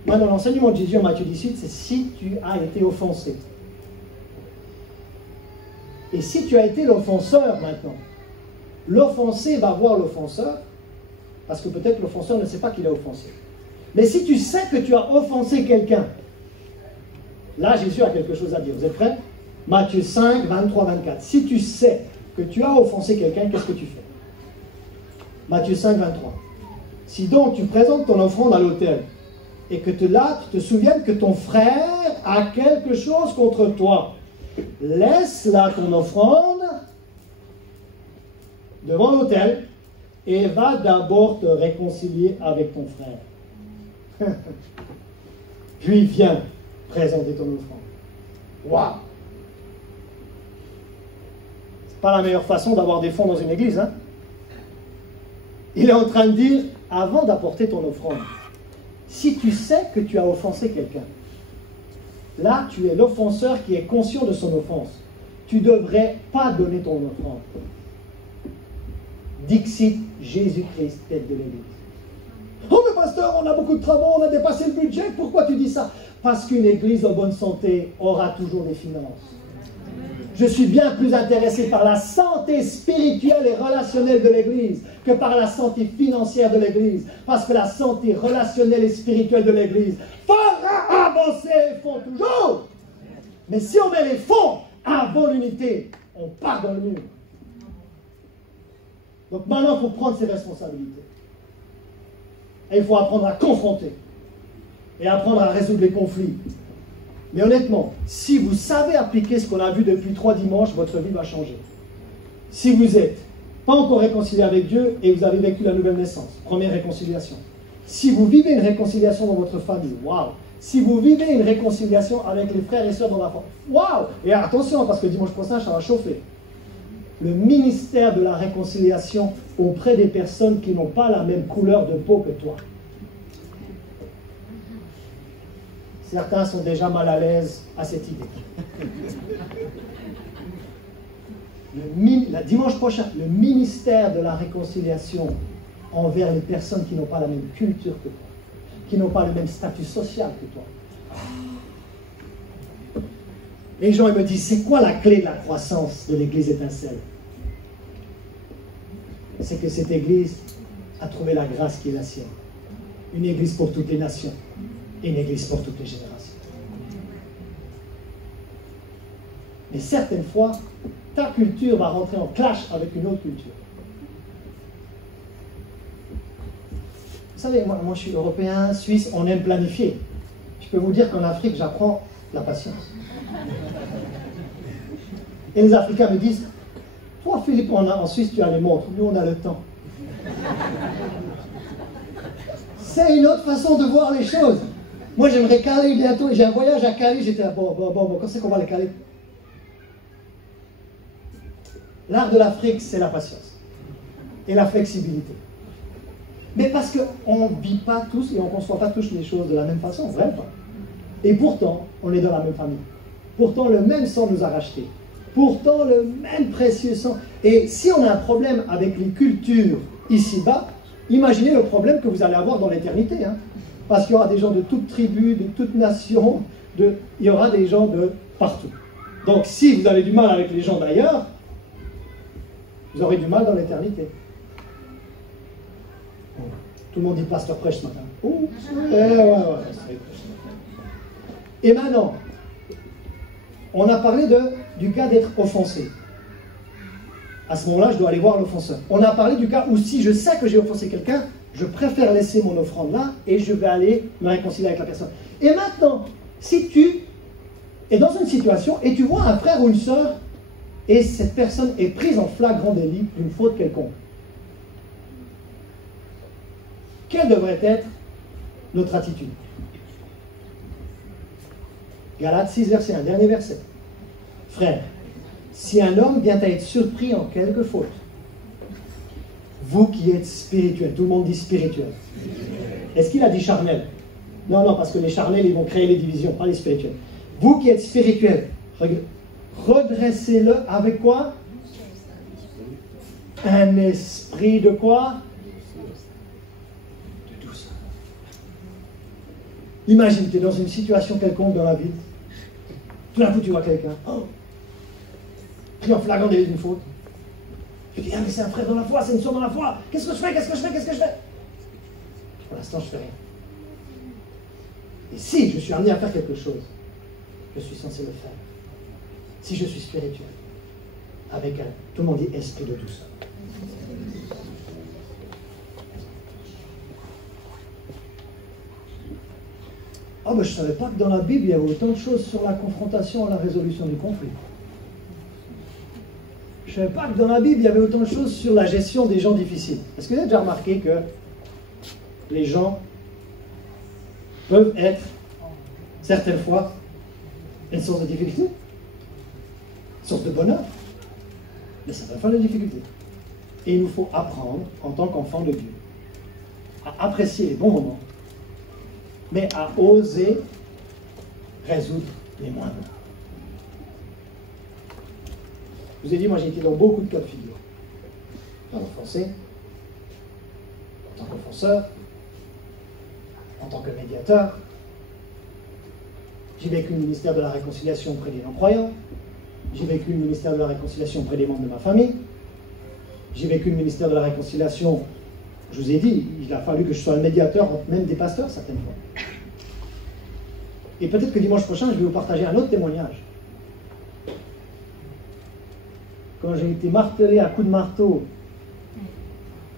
Maintenant, l'enseignement de Jésus en Matthieu 18, c'est si tu as été offensé. Et si tu as été l'offenseur maintenant, l'offensé va voir l'offenseur, parce que peut-être l'offenseur ne sait pas qu'il a offensé. Mais si tu sais que tu as offensé quelqu'un, là Jésus a quelque chose à dire. Vous êtes prêts? Matthieu 5, 23, 24. Si tu sais que tu as offensé quelqu'un, qu'est-ce que tu fais? Matthieu 5, 23. Si donc tu présentes ton offrande à l'autel, et que là tu te souviennes que ton frère a quelque chose contre toi, laisse là ton offrande devant l'autel et va d'abord te réconcilier avec ton frère. Puis viens présenter ton offrande. Waouh! C'est pas la meilleure façon d'avoir des fonds dans une église, hein? Il est en train de dire, avant d'apporter ton offrande, si tu sais que tu as offensé quelqu'un, là, tu es l'offenseur qui est conscient de son offense. Tu ne devrais pas donner ton offrande. Dixit Jésus-Christ, tête de l'Église. Oh, mais pasteur, on a beaucoup de travaux, on a dépassé le budget. Pourquoi tu dis ça? Parce qu'une Église en bonne santé aura toujours des finances. Je suis bien plus intéressé par la santé spirituelle et relationnelle de l'Église que par la santé financière de l'Église. Parce que la santé relationnelle et spirituelle de l'Église fera avancer les fonds toujours. Mais si on met les fonds avant l'unité, on part dans le mur. Donc maintenant, il faut prendre ses responsabilités. Et il faut apprendre à confronter. Et apprendre à résoudre les conflits. Mais honnêtement, si vous savez appliquer ce qu'on a vu depuis 3 dimanches, votre vie va changer. Si vous n'êtes pas encore réconcilié avec Dieu et vous avez vécu la nouvelle naissance, première réconciliation. Si vous vivez une réconciliation dans votre famille, waouh! Si vous vivez une réconciliation avec les frères et sœurs dans la famille, waouh! Et attention, parce que dimanche prochain, ça va chauffer. le ministère de la réconciliation auprès des personnes qui n'ont pas la même couleur de peau que toi. Certains sont déjà mal à l'aise à cette idée. Dimanche prochain, le ministère de la réconciliation envers les personnes qui n'ont pas la même culture que toi, qui n'ont pas le même statut social que toi. Les gens ils me disent, c'est quoi la clé de la croissance de l'église étincelle? C'est que cette église a trouvé la grâce qui est la sienne. Une église pour toutes les nations et une église pour toutes les générations. Mais certaines fois, ta culture va rentrer en clash avec une autre culture. Vous savez, moi je suis européen, suisse, on aime planifier. Je peux vous dire qu'en Afrique, j'apprends la patience. Et les Africains me disent, toi Philippe, en Suisse, tu as les montres, nous on a le temps. C'est une autre façon de voir les choses. Moi j'aimerais caler bientôt, j'ai un voyage à Cali, j'étais là, bon, quand c'est qu'on va les caler? L'art de l'Afrique, c'est la patience et la flexibilité. Mais parce qu'on ne vit pas tous et on ne conçoit pas tous les choses de la même façon, vraiment pas. Et pourtant, on est dans la même famille. Pourtant, le même sang nous a rachetés. Pourtant, le même précieux sang. Et si on a un problème avec les cultures ici-bas, imaginez le problème que vous allez avoir dans l'éternité. Hein. Parce qu'il y aura des gens de toute tribu, de toute nation, il y aura des gens de partout. Donc, si vous avez du mal avec les gens d'ailleurs, vous aurez du mal dans l'éternité. Tout le monde dit pasteur prêche ce matin. Et maintenant, on a parlé du cas d'être offensé. À ce moment-là, je dois aller voir l'offenseur. On a parlé du cas où si je sais que j'ai offensé quelqu'un, je préfère laisser mon offrande là et je vais aller me réconcilier avec la personne. Et maintenant, si tu es dans une situation et tu vois un frère ou une sœur et cette personne est prise en flagrant délit d'une faute quelconque, quelle devrait être notre attitude? Galates 6, verset 1, dernier verset. Frère, si un homme vient à être surpris en quelque faute, vous qui êtes spirituel, tout le monde dit spirituel. Est-ce qu'il a dit charnel? Non, parce que les charnels, ils vont créer les divisions, pas les spirituels. Vous qui êtes spirituel, redressez-le avec quoi? Un esprit de quoi? De douceur. Imagine, tu es dans une situation quelconque dans la vie. Tout d'un coup, tu vois quelqu'un. Pris en flagrant délit d'une faute. Tu dis, ah mais c'est un frère dans la foi, c'est une soeur dans la foi. Qu'est-ce que je fais? Pour l'instant, je fais rien. Et si je suis amené à faire quelque chose, je suis censé le faire. Si je suis spirituel, avec un, tout le monde dit esprit de douceur. Ah ben je ne savais pas que dans la Bible, il y avait autant de choses sur la confrontation et la résolution du conflit. Je ne savais pas que dans la Bible, il y avait autant de choses sur la gestion des gens difficiles. Est-ce que vous avez déjà remarqué que les gens peuvent être, certaines fois, une source de difficulté, une source de bonheur, mais ça va faire des difficultés. Et il nous faut apprendre, en tant qu'enfants de Dieu, à apprécier les bons moments, mais à oser résoudre les moindres. Je vous ai dit, moi j'ai été dans beaucoup de cas de figure. En tant qu'offensé, en tant qu'offenseur, en tant que médiateur. J'ai vécu le ministère de la réconciliation auprès des non-croyants. J'ai vécu le ministère de la réconciliation auprès des membres de ma famille. J'ai vécu le ministère de la réconciliation, je vous ai dit, il a fallu que je sois le médiateur, même des pasteurs certaines fois. Et peut-être que dimanche prochain, je vais vous partager un autre témoignage. Quand j'ai été martelé à coups de marteau,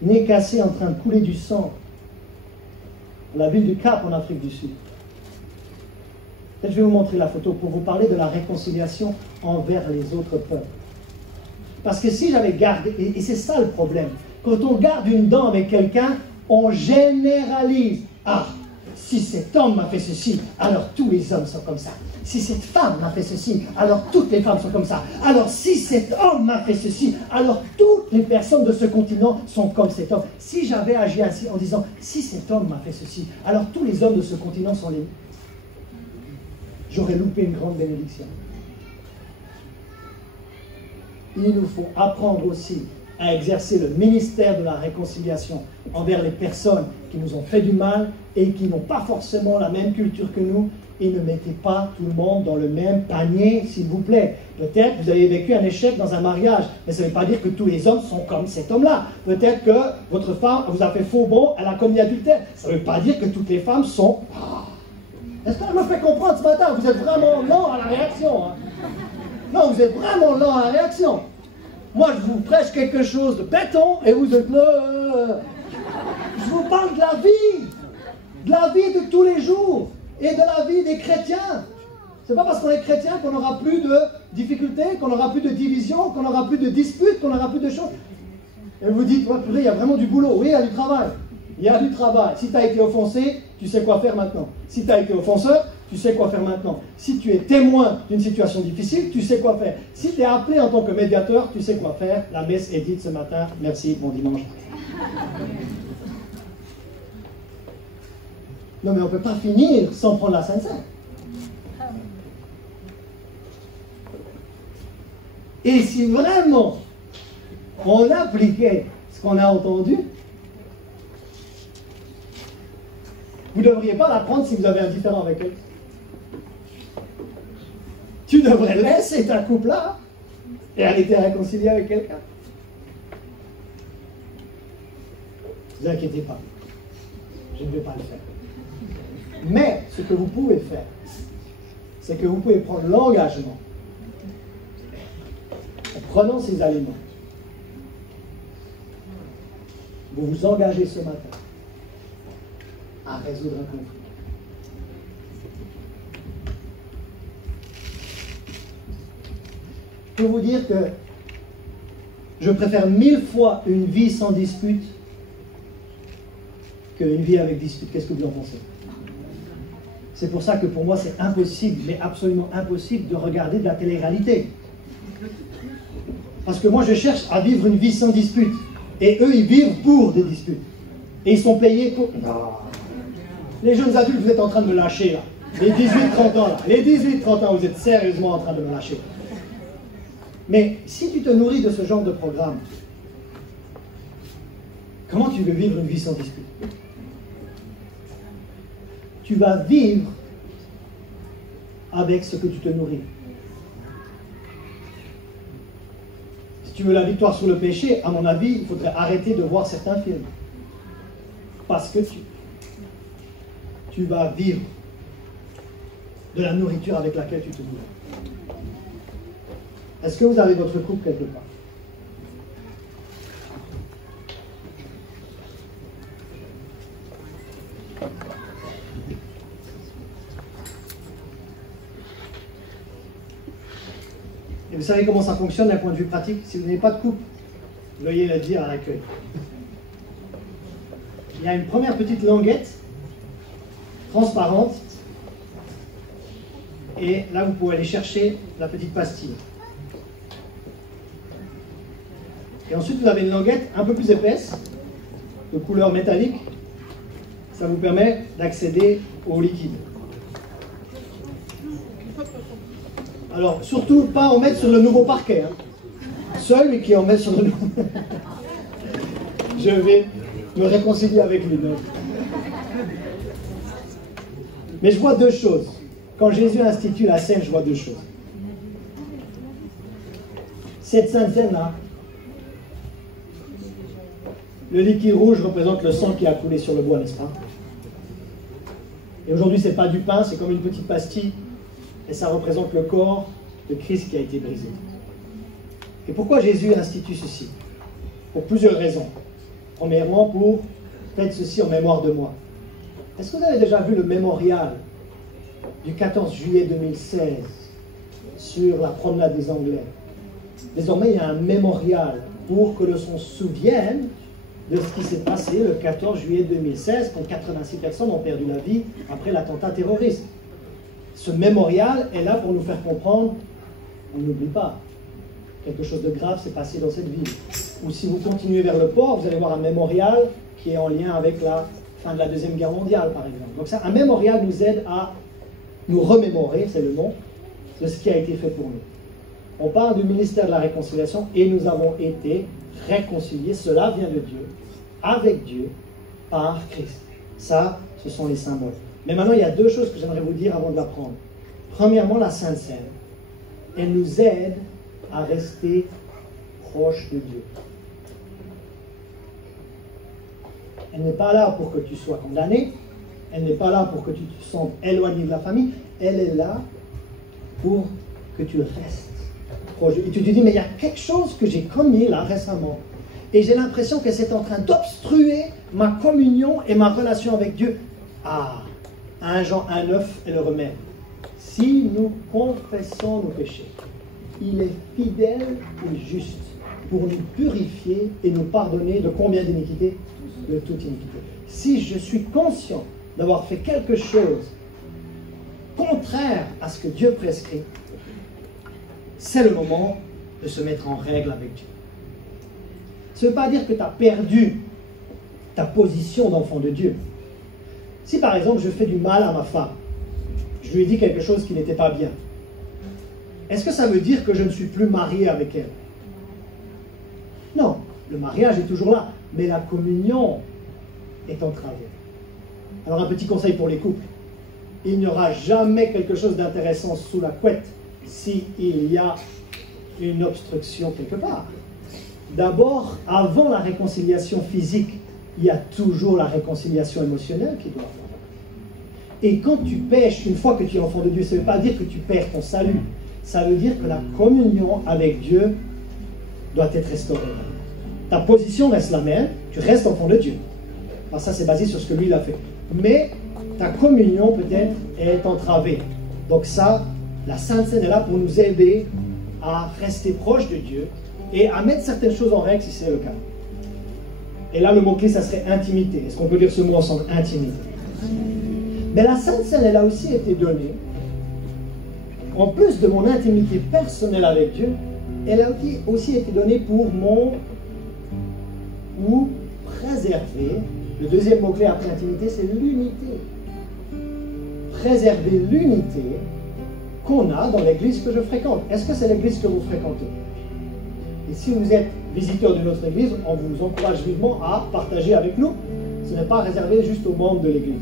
nez cassé en train de couler du sang, à la ville du Cap en Afrique du Sud. Peut-être je vais vous montrer la photo pour vous parler de la réconciliation envers les autres peuples. Parce que si j'avais gardé, et c'est ça le problème, quand on garde une dent avec quelqu'un, on généralise. Ah, si cet homme m'a fait ceci, alors tous les hommes sont comme ça. Si cette femme m'a fait ceci, alors toutes les femmes sont comme ça. Alors si cet homme m'a fait ceci, alors toutes les personnes de ce continent sont comme cet homme. Si j'avais agi ainsi en disant, si cet homme m'a fait ceci, alors tous les hommes de ce continent sont les... J'aurais loupé une grande bénédiction. Il nous faut apprendre aussi à exercer le ministère de la réconciliation envers les personnes qui nous ont fait du mal et qui n'ont pas forcément la même culture que nous. Et ne mettez pas tout le monde dans le même panier, s'il vous plaît. Peut-être vous avez vécu un échec dans un mariage, mais ça ne veut pas dire que tous les hommes sont comme cet homme-là. Peut-être que votre femme vous a fait faux bond, elle a commis adultère. Ça ne veut pas dire que toutes les femmes sont... Est-ce qu'on me fait comprendre ce matin? Vous êtes vraiment lent à la réaction. Hein? Non, vous êtes vraiment lent à la réaction. Moi, je vous prêche quelque chose de béton et vous êtes là. Je vous parle de la vie de tous les jours et de la vie des chrétiens. C'est pas parce qu'on est chrétien qu'on n'aura plus de difficultés, qu'on n'aura plus de divisions, qu'on n'aura plus de disputes, qu'on n'aura plus de choses. Et vous dites, ouais, purée, il y a vraiment du boulot. Oui, il y a du travail. Il y a du travail. Si tu as été offensé, tu sais quoi faire maintenant. Si tu as été offenseur, tu sais quoi faire maintenant. Si tu es témoin d'une situation difficile, tu sais quoi faire. Si tu es appelé en tant que médiateur, tu sais quoi faire. La messe est dite ce matin. Merci, bon dimanche. Non, mais on ne peut pas finir sans prendre la Sainte-Seine. Et si vraiment on appliquait ce qu'on a entendu, vous ne devriez pas l'apprendre si vous avez un différend avec elle. Tu devrais laisser ta couple là et aller te réconcilier avec quelqu'un. Ne vous inquiétez pas, je ne vais pas le faire. Mais ce que vous pouvez faire, c'est que vous pouvez prendre l'engagement, en prenant ces aliments, vous vous engagez ce matin à résoudre un conflit. Je peux vous dire que je préfère 1000 fois une vie sans dispute qu'une vie avec dispute. Qu'est-ce que vous en pensez? C'est pour ça que pour moi c'est impossible, mais absolument impossible de regarder de la télé-réalité. Parce que moi je cherche à vivre une vie sans dispute. Et eux ils vivent pour des disputes. Et ils sont payés pour... Non. Les jeunes adultes, vous êtes en train de me lâcher là. Les 18-30 ans là. Les 18-30 ans, vous êtes sérieusement en train de me lâcher. Mais si tu te nourris de ce genre de programme, comment tu veux vivre une vie sans dispute? Tu vas vivre avec ce que tu te nourris. Si tu veux la victoire sur le péché, à mon avis, il faudrait arrêter de voir certains films. Parce que tu vas vivre de la nourriture avec laquelle tu te nourris. Est-ce que vous avez votre couple quelque part? Et vous savez comment ça fonctionne d'un point de vue pratique? Si vous n'avez pas de couple, veuillez le dire à l'accueil. Il y a une première petite languette transparente et là vous pouvez aller chercher la petite pastille. Et ensuite vous avez une languette un peu plus épaisse, de couleur métallique. Ça vous permet d'accéder au liquide. Alors surtout pas en mettre sur le nouveau parquet. Hein. Celui qui en met sur le nouveau... Je vais me réconcilier avec lui. Donc. Mais je vois deux choses. Quand Jésus institue la scène, je vois deux choses. Cette sainte scène-là, le liquide rouge représente le sang qui a coulé sur le bois, n'est-ce pas? Et aujourd'hui, ce n'est pas du pain, c'est comme une petite pastille, et ça représente le corps de Christ qui a été brisé. Et pourquoi Jésus institue ceci? Pour plusieurs raisons. Premièrement, pour faites ceci en mémoire de moi. Est-ce que vous avez déjà vu le mémorial du 14 juillet 2016 sur la promenade des Anglais? Désormais, il y a un mémorial pour que l'on se souvienne de ce qui s'est passé le 14 juillet 2016, quand 86 personnes ont perdu la vie après l'attentat terroriste. Ce mémorial est là pour nous faire comprendre, on n'oublie pas, quelque chose de grave s'est passé dans cette ville. Ou si vous continuez vers le port, vous allez voir un mémorial qui est en lien avec la fin de la Deuxième Guerre mondiale, par exemple. Donc ça, un mémorial nous aide à nous remémorer, c'est le nom, de ce qui a été fait pour nous. On parle du ministère de la réconciliation et nous avons été réconciliés, cela vient de Dieu, avec Dieu, par Christ. Ça, ce sont les symboles. Mais maintenant, il y a deux choses que j'aimerais vous dire avant de l'apprendre. Premièrement, la Sainte Seine. Elle nous aide à rester proche de Dieu. Elle n'est pas là pour que tu sois condamné. Elle n'est pas là pour que tu te sentes éloigné de la famille. Elle est là pour que tu restes proche. Et tu te dis, mais il y a quelque chose que j'ai commis là récemment. Et j'ai l'impression que c'est en train d'obstruer ma communion et ma relation avec Dieu. Ah, 1 Jean 1,9 est le remède. Si nous confessons nos péchés, il est fidèle et juste pour nous purifier et nous pardonner de combien d'iniquités? De toute iniquité. Si je suis conscient d'avoir fait quelque chose contraire à ce que Dieu prescrit, c'est le moment de se mettre en règle avec Dieu. Ça ne veut pas dire que tu as perdu ta position d'enfant de Dieu. Si par exemple je fais du mal à ma femme, je lui ai dit quelque chose qui n'était pas bien, est-ce que ça veut dire que je ne suis plus marié avec elle? Non, le mariage est toujours là, mais la communion est entravée. Alors un petit conseil pour les couples, il n'y aura jamais quelque chose d'intéressant sous la couette s'il y a une obstruction quelque part. D'abord, avant la réconciliation physique, il y a toujours la réconciliation émotionnelle qui doit avoir. Et quand tu pêches, une fois que tu es enfant de Dieu, ça ne veut pas dire que tu perds ton salut. Ça veut dire que la communion avec Dieu doit être restaurée. Ta position reste la même, tu restes enfant de Dieu. Alors ça, c'est basé sur ce que lui, il a fait. Mais ta communion, peut-être, est entravée. Donc ça, la Sainte Seine est là pour nous aider à rester proche de Dieu et à mettre certaines choses en règle si c'est le cas. Et là, le mot-clé, ça serait intimité. Est-ce qu'on peut dire ce mot ensemble? Intimité. Mais la Sainte Seine, elle a aussi été donnée, en plus de mon intimité personnelle avec Dieu, elle a aussi été donnée pour mon ou préserver. Le deuxième mot-clé après intimité, c'est l'unité. Préserver l'unité qu'on a dans l'église que je fréquente. Est-ce que c'est l'église que vous fréquentez? Et si vous êtes visiteur de notre église, on vous encourage vivement à partager avec nous. Ce n'est pas réservé juste aux membres de l'église.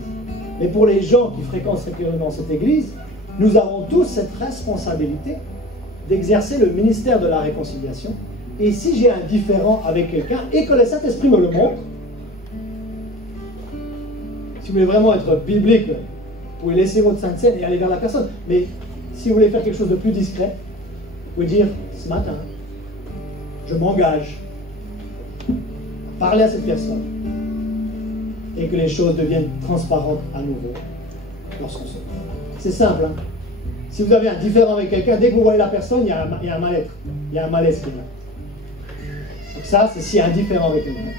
Mais pour les gens qui fréquentent régulièrement cette église, nous avons tous cette responsabilité d'exercer le ministère de la réconciliation. Et si j'ai un différend avec quelqu'un et que le Saint-Esprit me le montre, si vous voulez vraiment être biblique, vous pouvez laisser votre Sainte Seine et aller vers la personne. Mais si vous voulez faire quelque chose de plus discret, vous pouvez dire, ce matin, je m'engage à parler à cette personne et que les choses deviennent transparentes à nouveau lorsqu'on se voit. C'est simple, hein? Si vous avez un différend avec quelqu'un, dès que vous voyez la personne, il y a un mal-être. Il y a un malaise qui est là. Donc ça, c'est s'il y a un différend avec quelqu'un.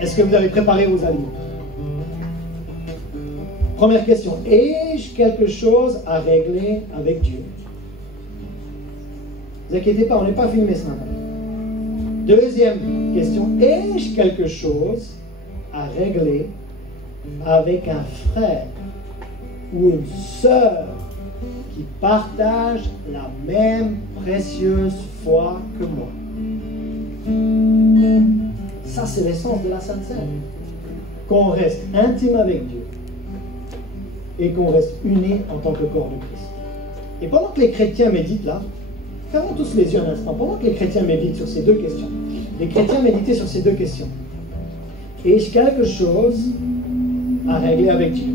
Est-ce que vous avez préparé vos aliments? Première question, ai-je quelque chose à régler avec Dieu? Ne vous inquiétez pas, on n'est pas filmé ce matin. Deuxième question, ai-je quelque chose à régler avec un frère ou une sœur qui partage la même précieuse foi que moi? Ça, c'est l'essence de la Sainte Seine. Qu'on reste intime avec Dieu et qu'on reste unis en tant que corps de Christ. Et pendant que les chrétiens méditent là, fermons tous les yeux un instant, pendant que les chrétiens méditent sur ces deux questions, les chrétiens méditaient sur ces deux questions. Ai-je quelque chose à régler avec Dieu?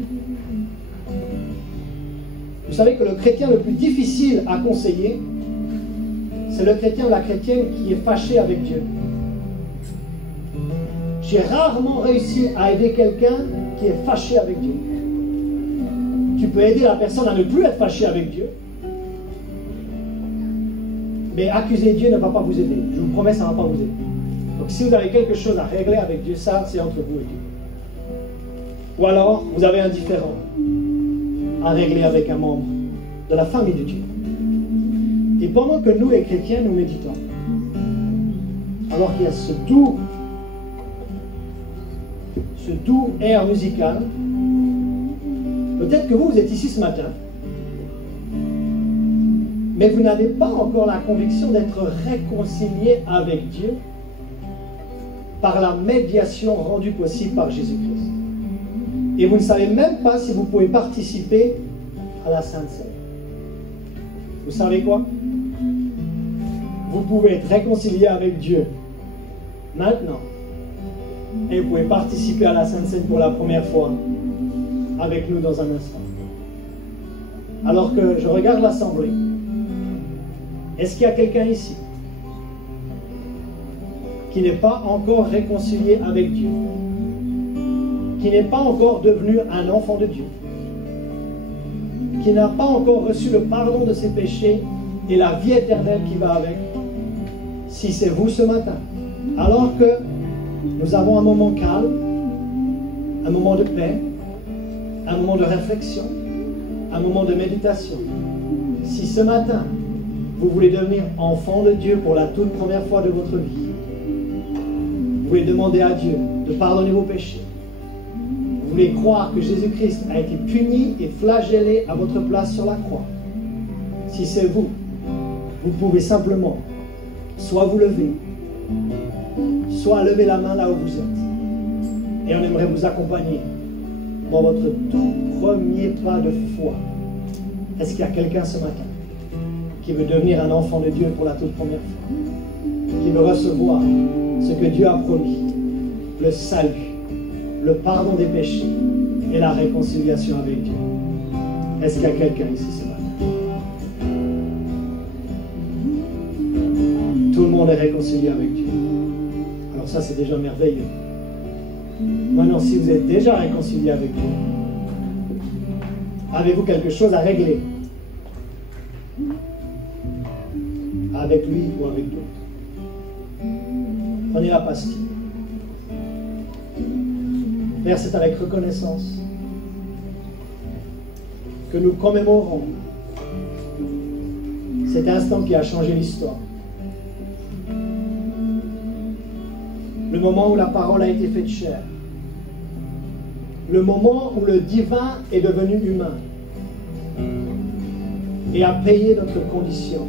Vous savez que le chrétien le plus difficile à conseiller, c'est le chrétien ou la chrétienne qui est fâché avec Dieu. J'ai rarement réussi à aider quelqu'un qui est fâché avec Dieu. Tu peux aider la personne à ne plus être fâchée avec Dieu, mais accuser Dieu ne va pas vous aider. Je vous promets, ça ne va pas vous aider. Donc Donc si vous avez quelque chose à régler avec Dieu, ça c'est entre vous et Dieu. Ou alors vous avez un différend à régler avec un membre de la famille de Dieu. Et pendant que nous les chrétiens nous méditons, alors qu'il y a ce doux air musical, peut-être que vous êtes ici ce matin, mais vous n'avez pas encore la conviction d'être réconcilié avec Dieu par la médiation rendue possible par Jésus-Christ. Et vous ne savez même pas si vous pouvez participer à la Sainte Seine. Vous savez quoi? Vous pouvez être réconcilié avec Dieu maintenant. Et vous pouvez participer à la Sainte Seine pour la première fois avec nous dans un instant. Alors que je regarde l'assemblée, est-ce qu'il y a quelqu'un ici qui n'est pas encore réconcilié avec Dieu, qui n'est pas encore devenu un enfant de Dieu, qui n'a pas encore reçu le pardon de ses péchés et la vie éternelle qui va avec? Si c'est vous ce matin, alors que nous avons un moment calme, un moment de paix, un moment de réflexion, un moment de méditation, si ce matin vous voulez devenir enfant de Dieu pour la toute première fois de votre vie, vous voulez demander à Dieu de pardonner vos péchés, vous voulez croire que Jésus-Christ a été puni et flagellé à votre place sur la croix, si c'est vous, vous pouvez simplement soit vous lever, soit lever la main là où vous êtes. Et on aimerait vous accompagner dans votre tout premier pas de foi. Est-ce qu'il y a quelqu'un ce matin qui veut devenir un enfant de Dieu pour la toute première fois, qui veut recevoir ce que Dieu a promis, le salut, le pardon des péchés et la réconciliation avec Dieu? Est-ce qu'il y a quelqu'un ici ce matin? Tout le monde est réconcilié avec Dieu. Alors ça, c'est déjà merveilleux. Maintenant, si vous êtes déjà réconcilié avec Dieu, avez-vous quelque chose à régler avec lui ou avec d'autres? Prenez la pastille. Père, c'est avec reconnaissance que nous commémorons cet instant qui a changé l'histoire. Le moment où la parole a été faite chair. Le moment où le divin est devenu humain et a payé notre condition.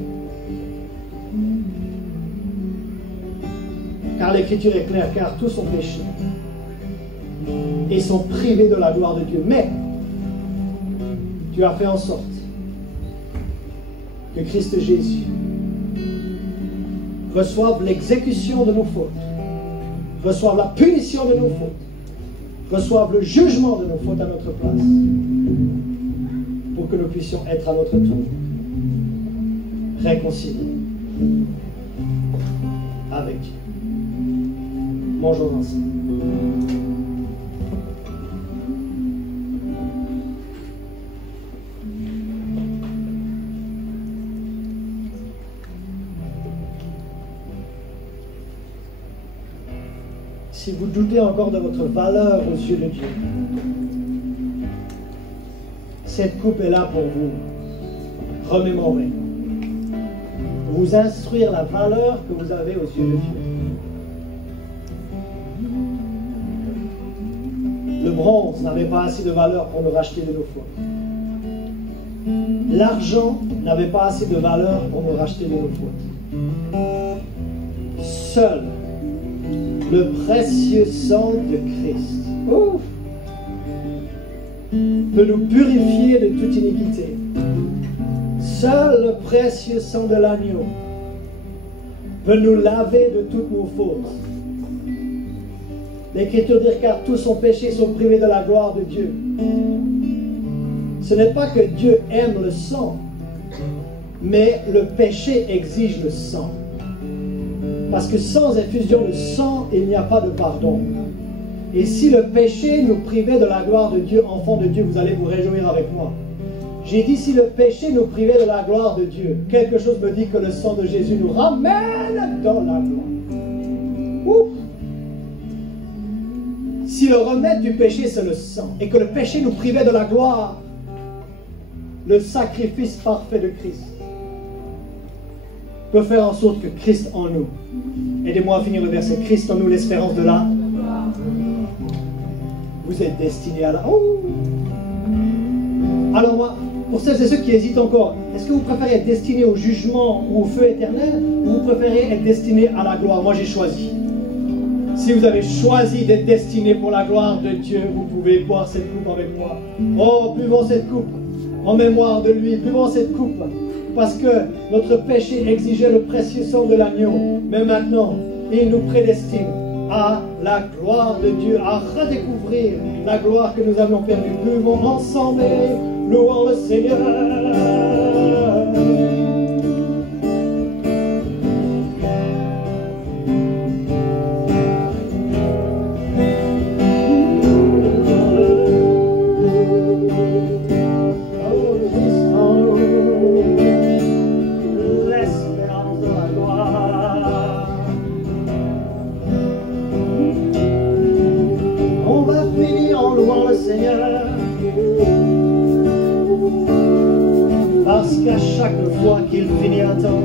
Car l'Écriture est claire, car tous ont péché et sont privés de la gloire de Dieu. Mais tu as fait en sorte que Christ Jésus reçoive l'exécution de nos fautes, reçoive la punition de nos fautes, reçoive le jugement de nos fautes à notre place, pour que nous puissions être à notre tour réconciliés avec Dieu. Mangeons ensemble. Si vous doutez encore de votre valeur aux yeux de Dieu, cette coupe est là pour vous remémorer, vous instruire la valeur que vous avez aux yeux de Dieu. Le bronze n'avait pas assez de valeur pour nous racheter de nos fautes. L'argent n'avait pas assez de valeur pour nous racheter de nos fautes. Seul le précieux sang de Christ peut nous purifier de toute iniquité. Seul le précieux sang de l'agneau peut nous laver de toutes nos fautes. L'Écriture dit car tous ont péché, sont privés de la gloire de Dieu. Ce n'est pas que Dieu aime le sang, mais le péché exige le sang. Parce que sans effusion de sang, il n'y a pas de pardon. Et si le péché nous privait de la gloire de Dieu, enfants de Dieu, vous allez vous réjouir avec moi. J'ai dit si le péché nous privait de la gloire de Dieu, quelque chose me dit que le sang de Jésus nous ramène dans la gloire. Ouh. Si le remède du péché c'est le sang, et que le péché nous privait de la gloire, le sacrifice parfait de Christ peut faire en sorte que Christ en nous, aidez-moi à finir le verset, Christ en nous, l'espérance de la, vous êtes destinés à la, oh. Alors moi, pour celles et ceux qui hésitent encore, est-ce que vous préférez être destiné au jugement ou au feu éternel, ou vous préférez être destiné à la gloire? Moi j'ai choisi. Si vous avez choisi d'être destiné pour la gloire de Dieu, vous pouvez boire cette coupe avec moi. Oh, buvons cette coupe en mémoire de lui, buvons cette coupe, parce que notre péché exigeait le précieux sang de l'agneau, mais maintenant, il nous prédestine à la gloire de Dieu, à redécouvrir la gloire que nous avions perdue. Buvons ensemble et louons le Seigneur. Parce qu'à chaque fois qu'il finit un temps,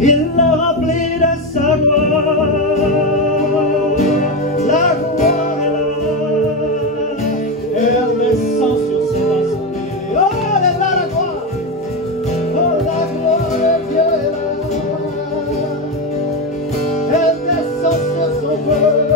il l'a rempli de sa gloire. La gloire est là, elle descend sur ses aspects. Oh, elle est là, la gloire. Oh, la gloire de Dieu est là. Elle descend sur son peuple.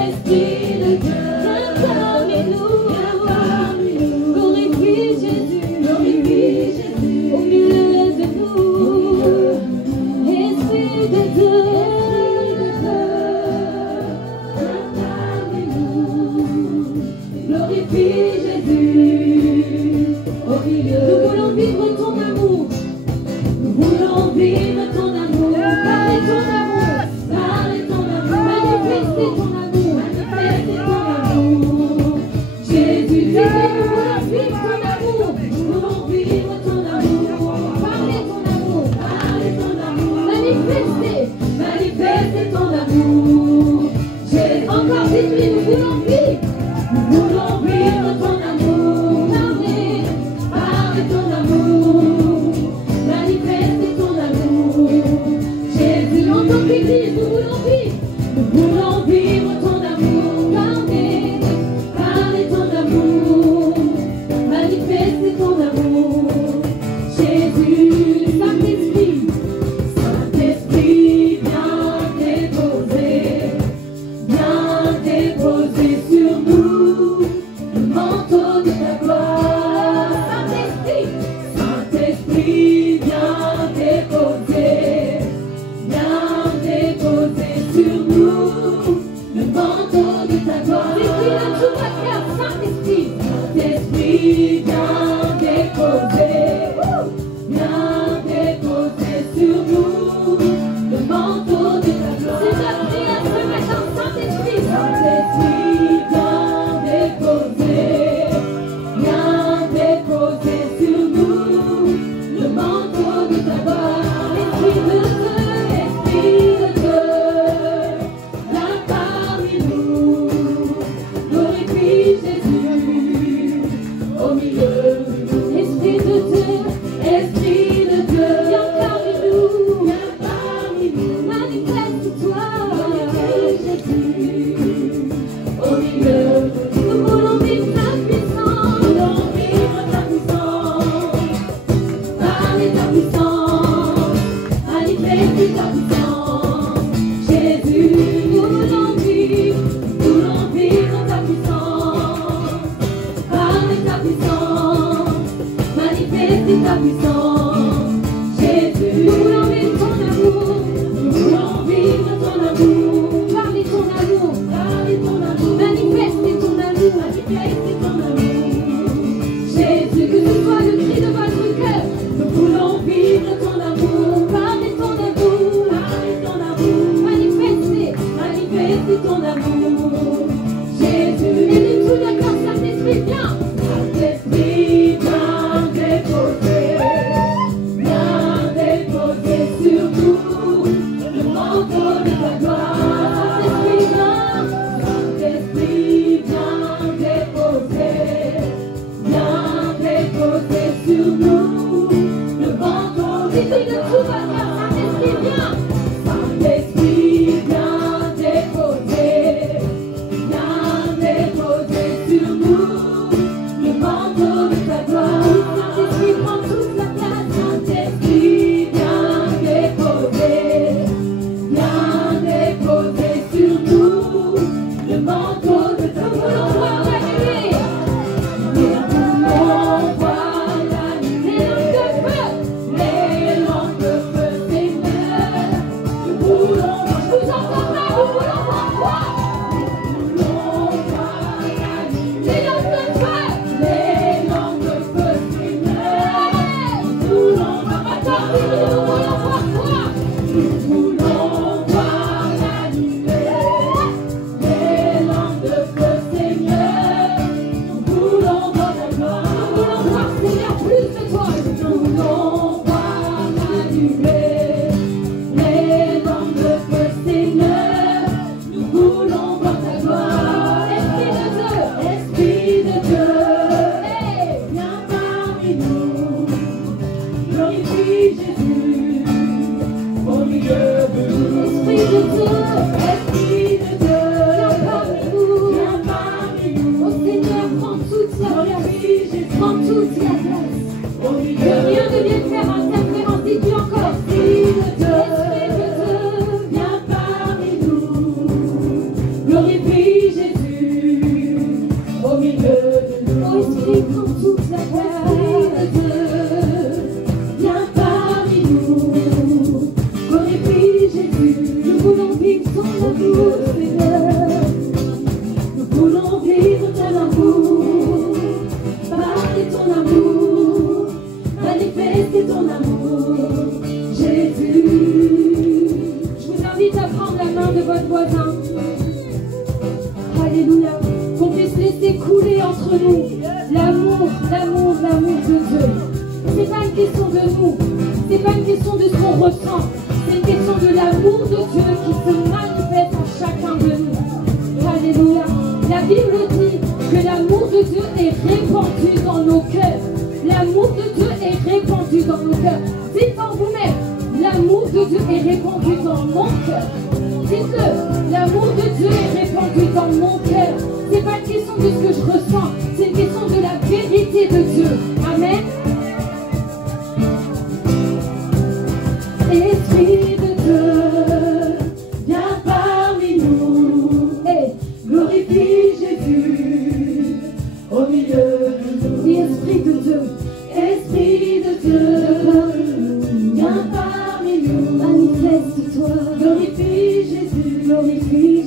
Esprit de Dieu, viens parmi nous. manteau de ta gloire. L'esprit de tout votre cœur, Saint-Esprit. Saint-Esprit, viens déposer sur nous le manteau de ta gloire. C'est notre prière ce matin, Saint-Esprit. Saint-Esprit, viens déposer sur nous le manteau de ta gloire. Esprit de Dieu, viens parmi nous. Glorifie Jésus au milieu de nous. Esprit de Dieu, viens parmi nous. Manifeste-toi, Jésus au milieu de nous. Nous voulons vivre ta puissance. Nous voulons vivre ta puissance. Parler ta puissance. Manifeste ta puissance. Jésus, nous voulons vivre ta puissance. Parler ta puissance. Manifeste ta puissance. Jésus, nous voulons vivre ton amour. Nous voulons vivre ton amour. Parler ton amour. Manifester ton amour. Jésus, que ce soit le cri de votre cœur. Nous voulons vivre ton amour. Parler ton amour. Manifester ton amour. Jésus, et de tout le cœur, Saint-Esprit, viens. Saint-Esprit, viens déposer sur nous le manteau de ta gloire. Saint-Esprit, viens déposer sur nous le manteau de ta gloire. De tout votre cœur, Saint-Esprit, viens. Saint-Esprit, viens déposer sur nous le manteau de ta gloire. Saint-Esprit, prends toute la place. Saint-Esprit, viens déposer sur nous le manteau de ta gloire. Nous voulons voir la nuée. Nous voulons voir la nuée. Les langues de feu, Seigneur. Nous voulons, je vous entends pas, nous voulons voir quoi? Nous voulons voir la nuée. Les langues de feu, Seigneur. Nous voulons voir encore plus, nous voulons voir quoi? Nous voulons voir la nuée. Les langues de feu, Seigneur. Nous voulons voir ta gloire. Nous voulons voir, Seigneur, plus de toi. Nous voulons voir la nuée. Les langues de feu, Seigneur. Nous voulons voir ta gloire. Esprit de Dieu, hey, viens parmi nous. Glorifie Jésus au milieu de nous. Esprit de Dieu, viens parmi nous. Oh Seigneur, prends toute la place. Prends toute la place. Au milieu que rien ne vienne faire interférence. Dis-tu encore. Esprit de Dieu, viens parmi nous. Glorifie Jésus au milieu de nous. Oh Esprit, prends toute la place. Viens parmi nous. Glorifie Jésus. Nous voulons vivre ton amour, Seigneur. Nous voulons vivre ton amour. Parler ton amour. Manifester ton amour. Jésus. Je vous invite à prendre la main de votre voisin. Alléluia. Qu'on puisse laisser couler entre nous l'amour de Dieu. C'est pas une question de nous. C'est pas une question de ce qu'on ressent. C'est une question de l'amour de Dieu qui se manifeste à chacun de nous. Alléluia. La Bible dit que l'amour de Dieu est répandu dans nos cœurs. L'amour de Dieu est répandu dans nos cœurs. Dites par vous-même, l'amour de Dieu est répandu dans mon cœur. Dites-le, l'amour de Dieu est répandu dans mon cœur. C'est pas une question de ce que je ressens, c'est une question de la vérité de Dieu. Amen. Esprit de Dieu, viens parmi nous. Et glorifie Jésus au milieu de nous. Dis Esprit de Dieu, viens parmi nous. Manifeste-toi. Glorifie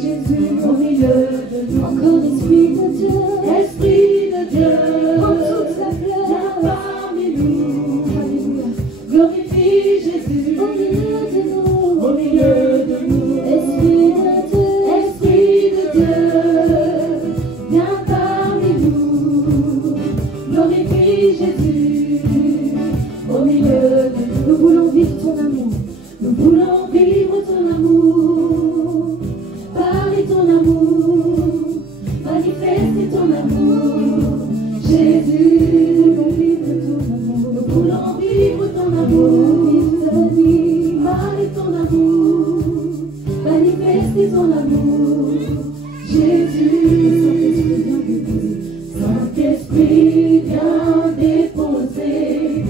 Jésus au de nous. Encore Esprit de Dieu. Esprit de Dieu. Prends toute la place. Viens parmi nous. Alléluia. Glorifie Jésus. Au milieu de nous. Au milieu de nous. Esprit de Dieu. Esprit de Dieu. Viens parmi nous. Glorifie Jésus. Au milieu de nous. Nous voulons vivre ton amour. Nous voulons vivre ton amour. Parler ton amour. Manifester ton amour. Jésus, nous voulons vivre ton amour. Nous voulons vivre ton amour. Parler ton amour. Manifester ton amour. Jésus, Saint-Esprit, viens déposer.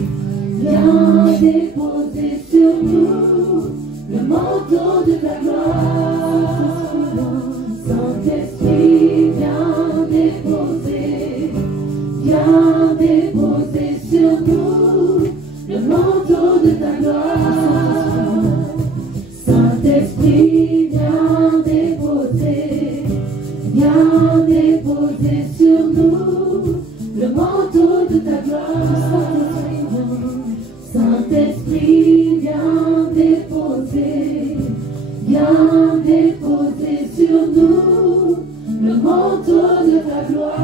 Viens déposer sur nous le manteau de ta gloire. Saint-Esprit, viens déposer. Viens déposer sur nous le manteau de ta gloire. Saint-Esprit, viens déposer. Viens déposer sur nous le manteau de ta gloire. Saint-Esprit, viens déposer. Viens déposer sur nous le manteau de ta gloire.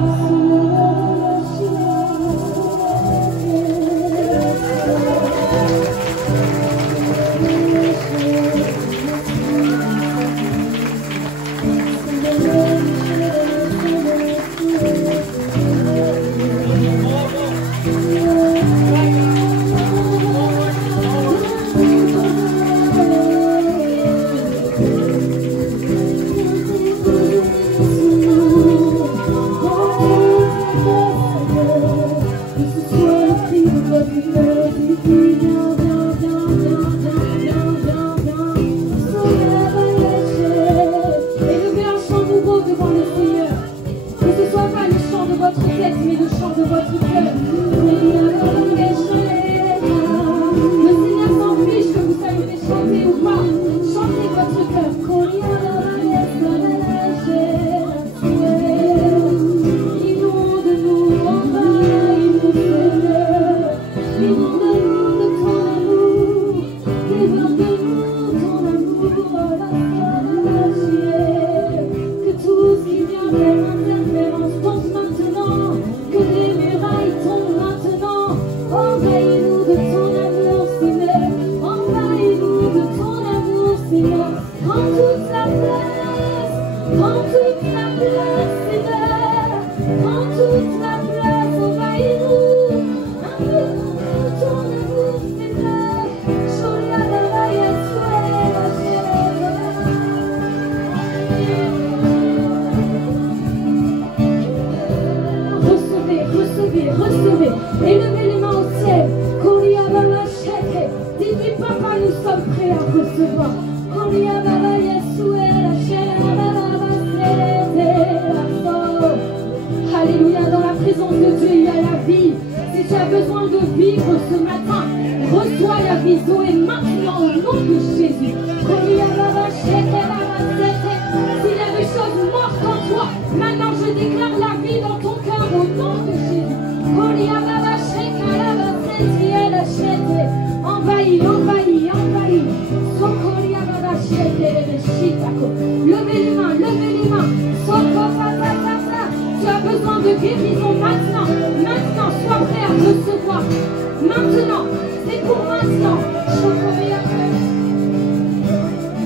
Recevez, élevez les mains au ciel. Dites, Papa, nous sommes prêts à recevoir. Alléluia, dans la présence de Dieu, il y a la vie. Si tu as besoin de vivre ce matin, reçois la vie Zoé maintenant au nom de Jésus. S'il y a des choses mortes en toi, maintenant je déclare la vie dans ton cœur au nom de Jésus. Envahis, envahis, envahis. Levez les mains, levez les mains. Tu as besoin de guérison maintenant. Maintenant, sois prêt à recevoir. Maintenant, c'est pour maintenant.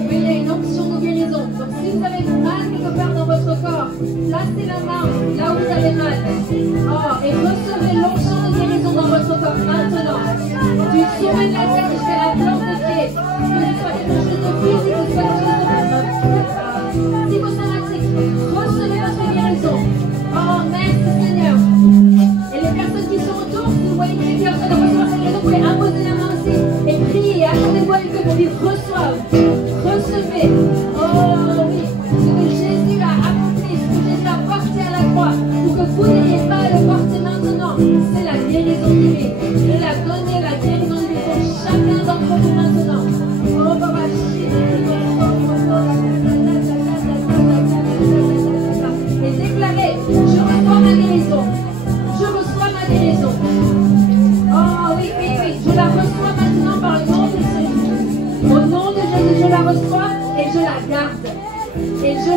Oui, il y a une onction de guérison. Donc si vous avez mal quelque part dans votre corps, placez la main là où vous avez mal. Oh, et recevez l'onction de guérison dans votre corps maintenant. Du sommet de la tête jusqu'à la plante de pied. Que ce soit quelque chose de physique, que ce soit quelque chose de psychosomatique, recevez votre guérison. Oh, merci Seigneur. Et les personnes qui sont autour, si vous voyez quelqu'un qui est en train de recevoir cette guérison, vous pouvez imposer la main aussi et prier. Attendez-vous à lui que lui reçoive. Recevez. Oh oui. Ce que Jésus a accompli, ce que Jésus a porté à la croix, pour que vous n'ayez pas à le porter maintenant, c'est la guérison divine. Il a donné la guérison divine pour chacun d'entre vous maintenant. Oh, Papa, Jésus.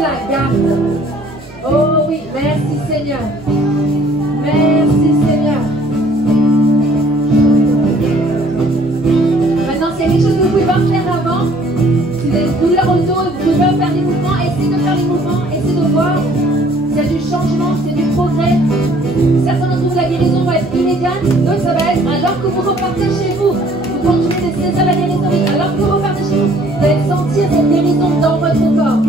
la garde. Oh oui, merci Seigneur. Merci Seigneur. Maintenant, s'il y a quelque chose que vous pouvez pas faire avant, si vous avez des douleurs au dos, vous pouvez pas faire des mouvements, essayez de faire les mouvements, essayez de voir s'il y a du changement, s'il y a du progrès. Certains d'entre vous, la guérison va être immédiate, d'autres ça va être alors que vous repartez chez vous. Vous continuez de saisir la guérison, alors que vous repartez chez vous, vous allez sentir cette guérison dans votre corps.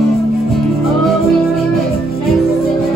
Oh oui, oui, oui. Merci Seigneur.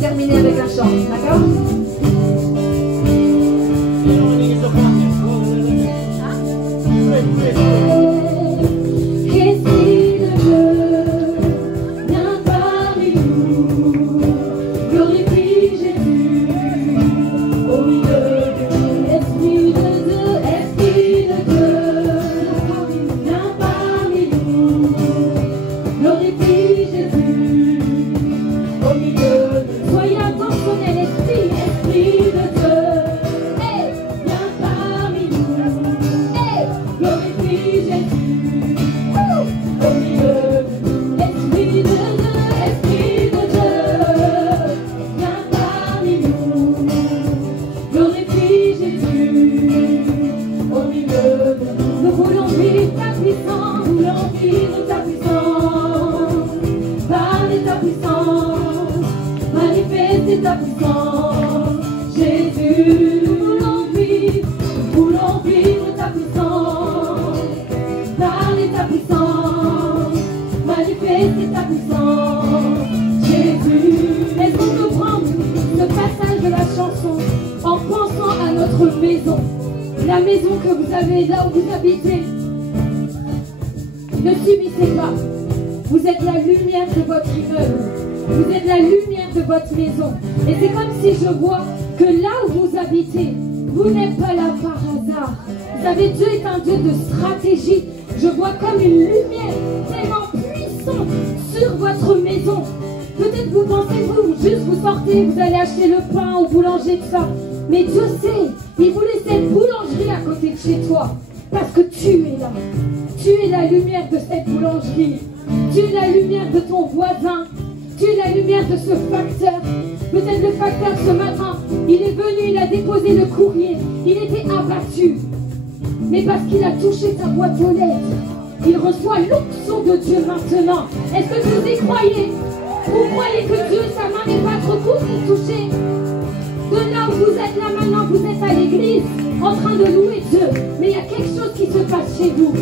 Terminer avec un chant, d'accord? La maison que vous avez là où vous habitez, ne subissez pas. Vous êtes la lumière de votre immeuble. Vous êtes la lumière de votre maison. Et c'est comme si je vois que là où vous habitez, vous n'êtes pas là par hasard. Vous savez, Dieu est un Dieu de stratégie. Je vois comme une lumière tellement puissante sur votre maison. Peut-être vous pensez, vous, juste vous sortez, vous allez acheter le pain au boulanger, tout ça. Mais Dieu sait, il vous laisse cette boulangerie à côté de chez toi. Parce que tu es là. Tu es la lumière de cette boulangerie. Tu es la lumière de ton voisin. Tu es la lumière de ce facteur. Peut-être le facteur ce matin, il est venu, il a déposé le courrier. Il était abattu. Mais parce qu'il a touché ta boîte aux lettres, il reçoit l'onction de Dieu maintenant. Est-ce que vous y croyez? Vous croyez que Dieu, sa main n'est pas trop courte pour toucher? De là où vous êtes là maintenant, vous êtes à l'église en train de louer Dieu. Mais il y a quelque chose qui se passe chez vous.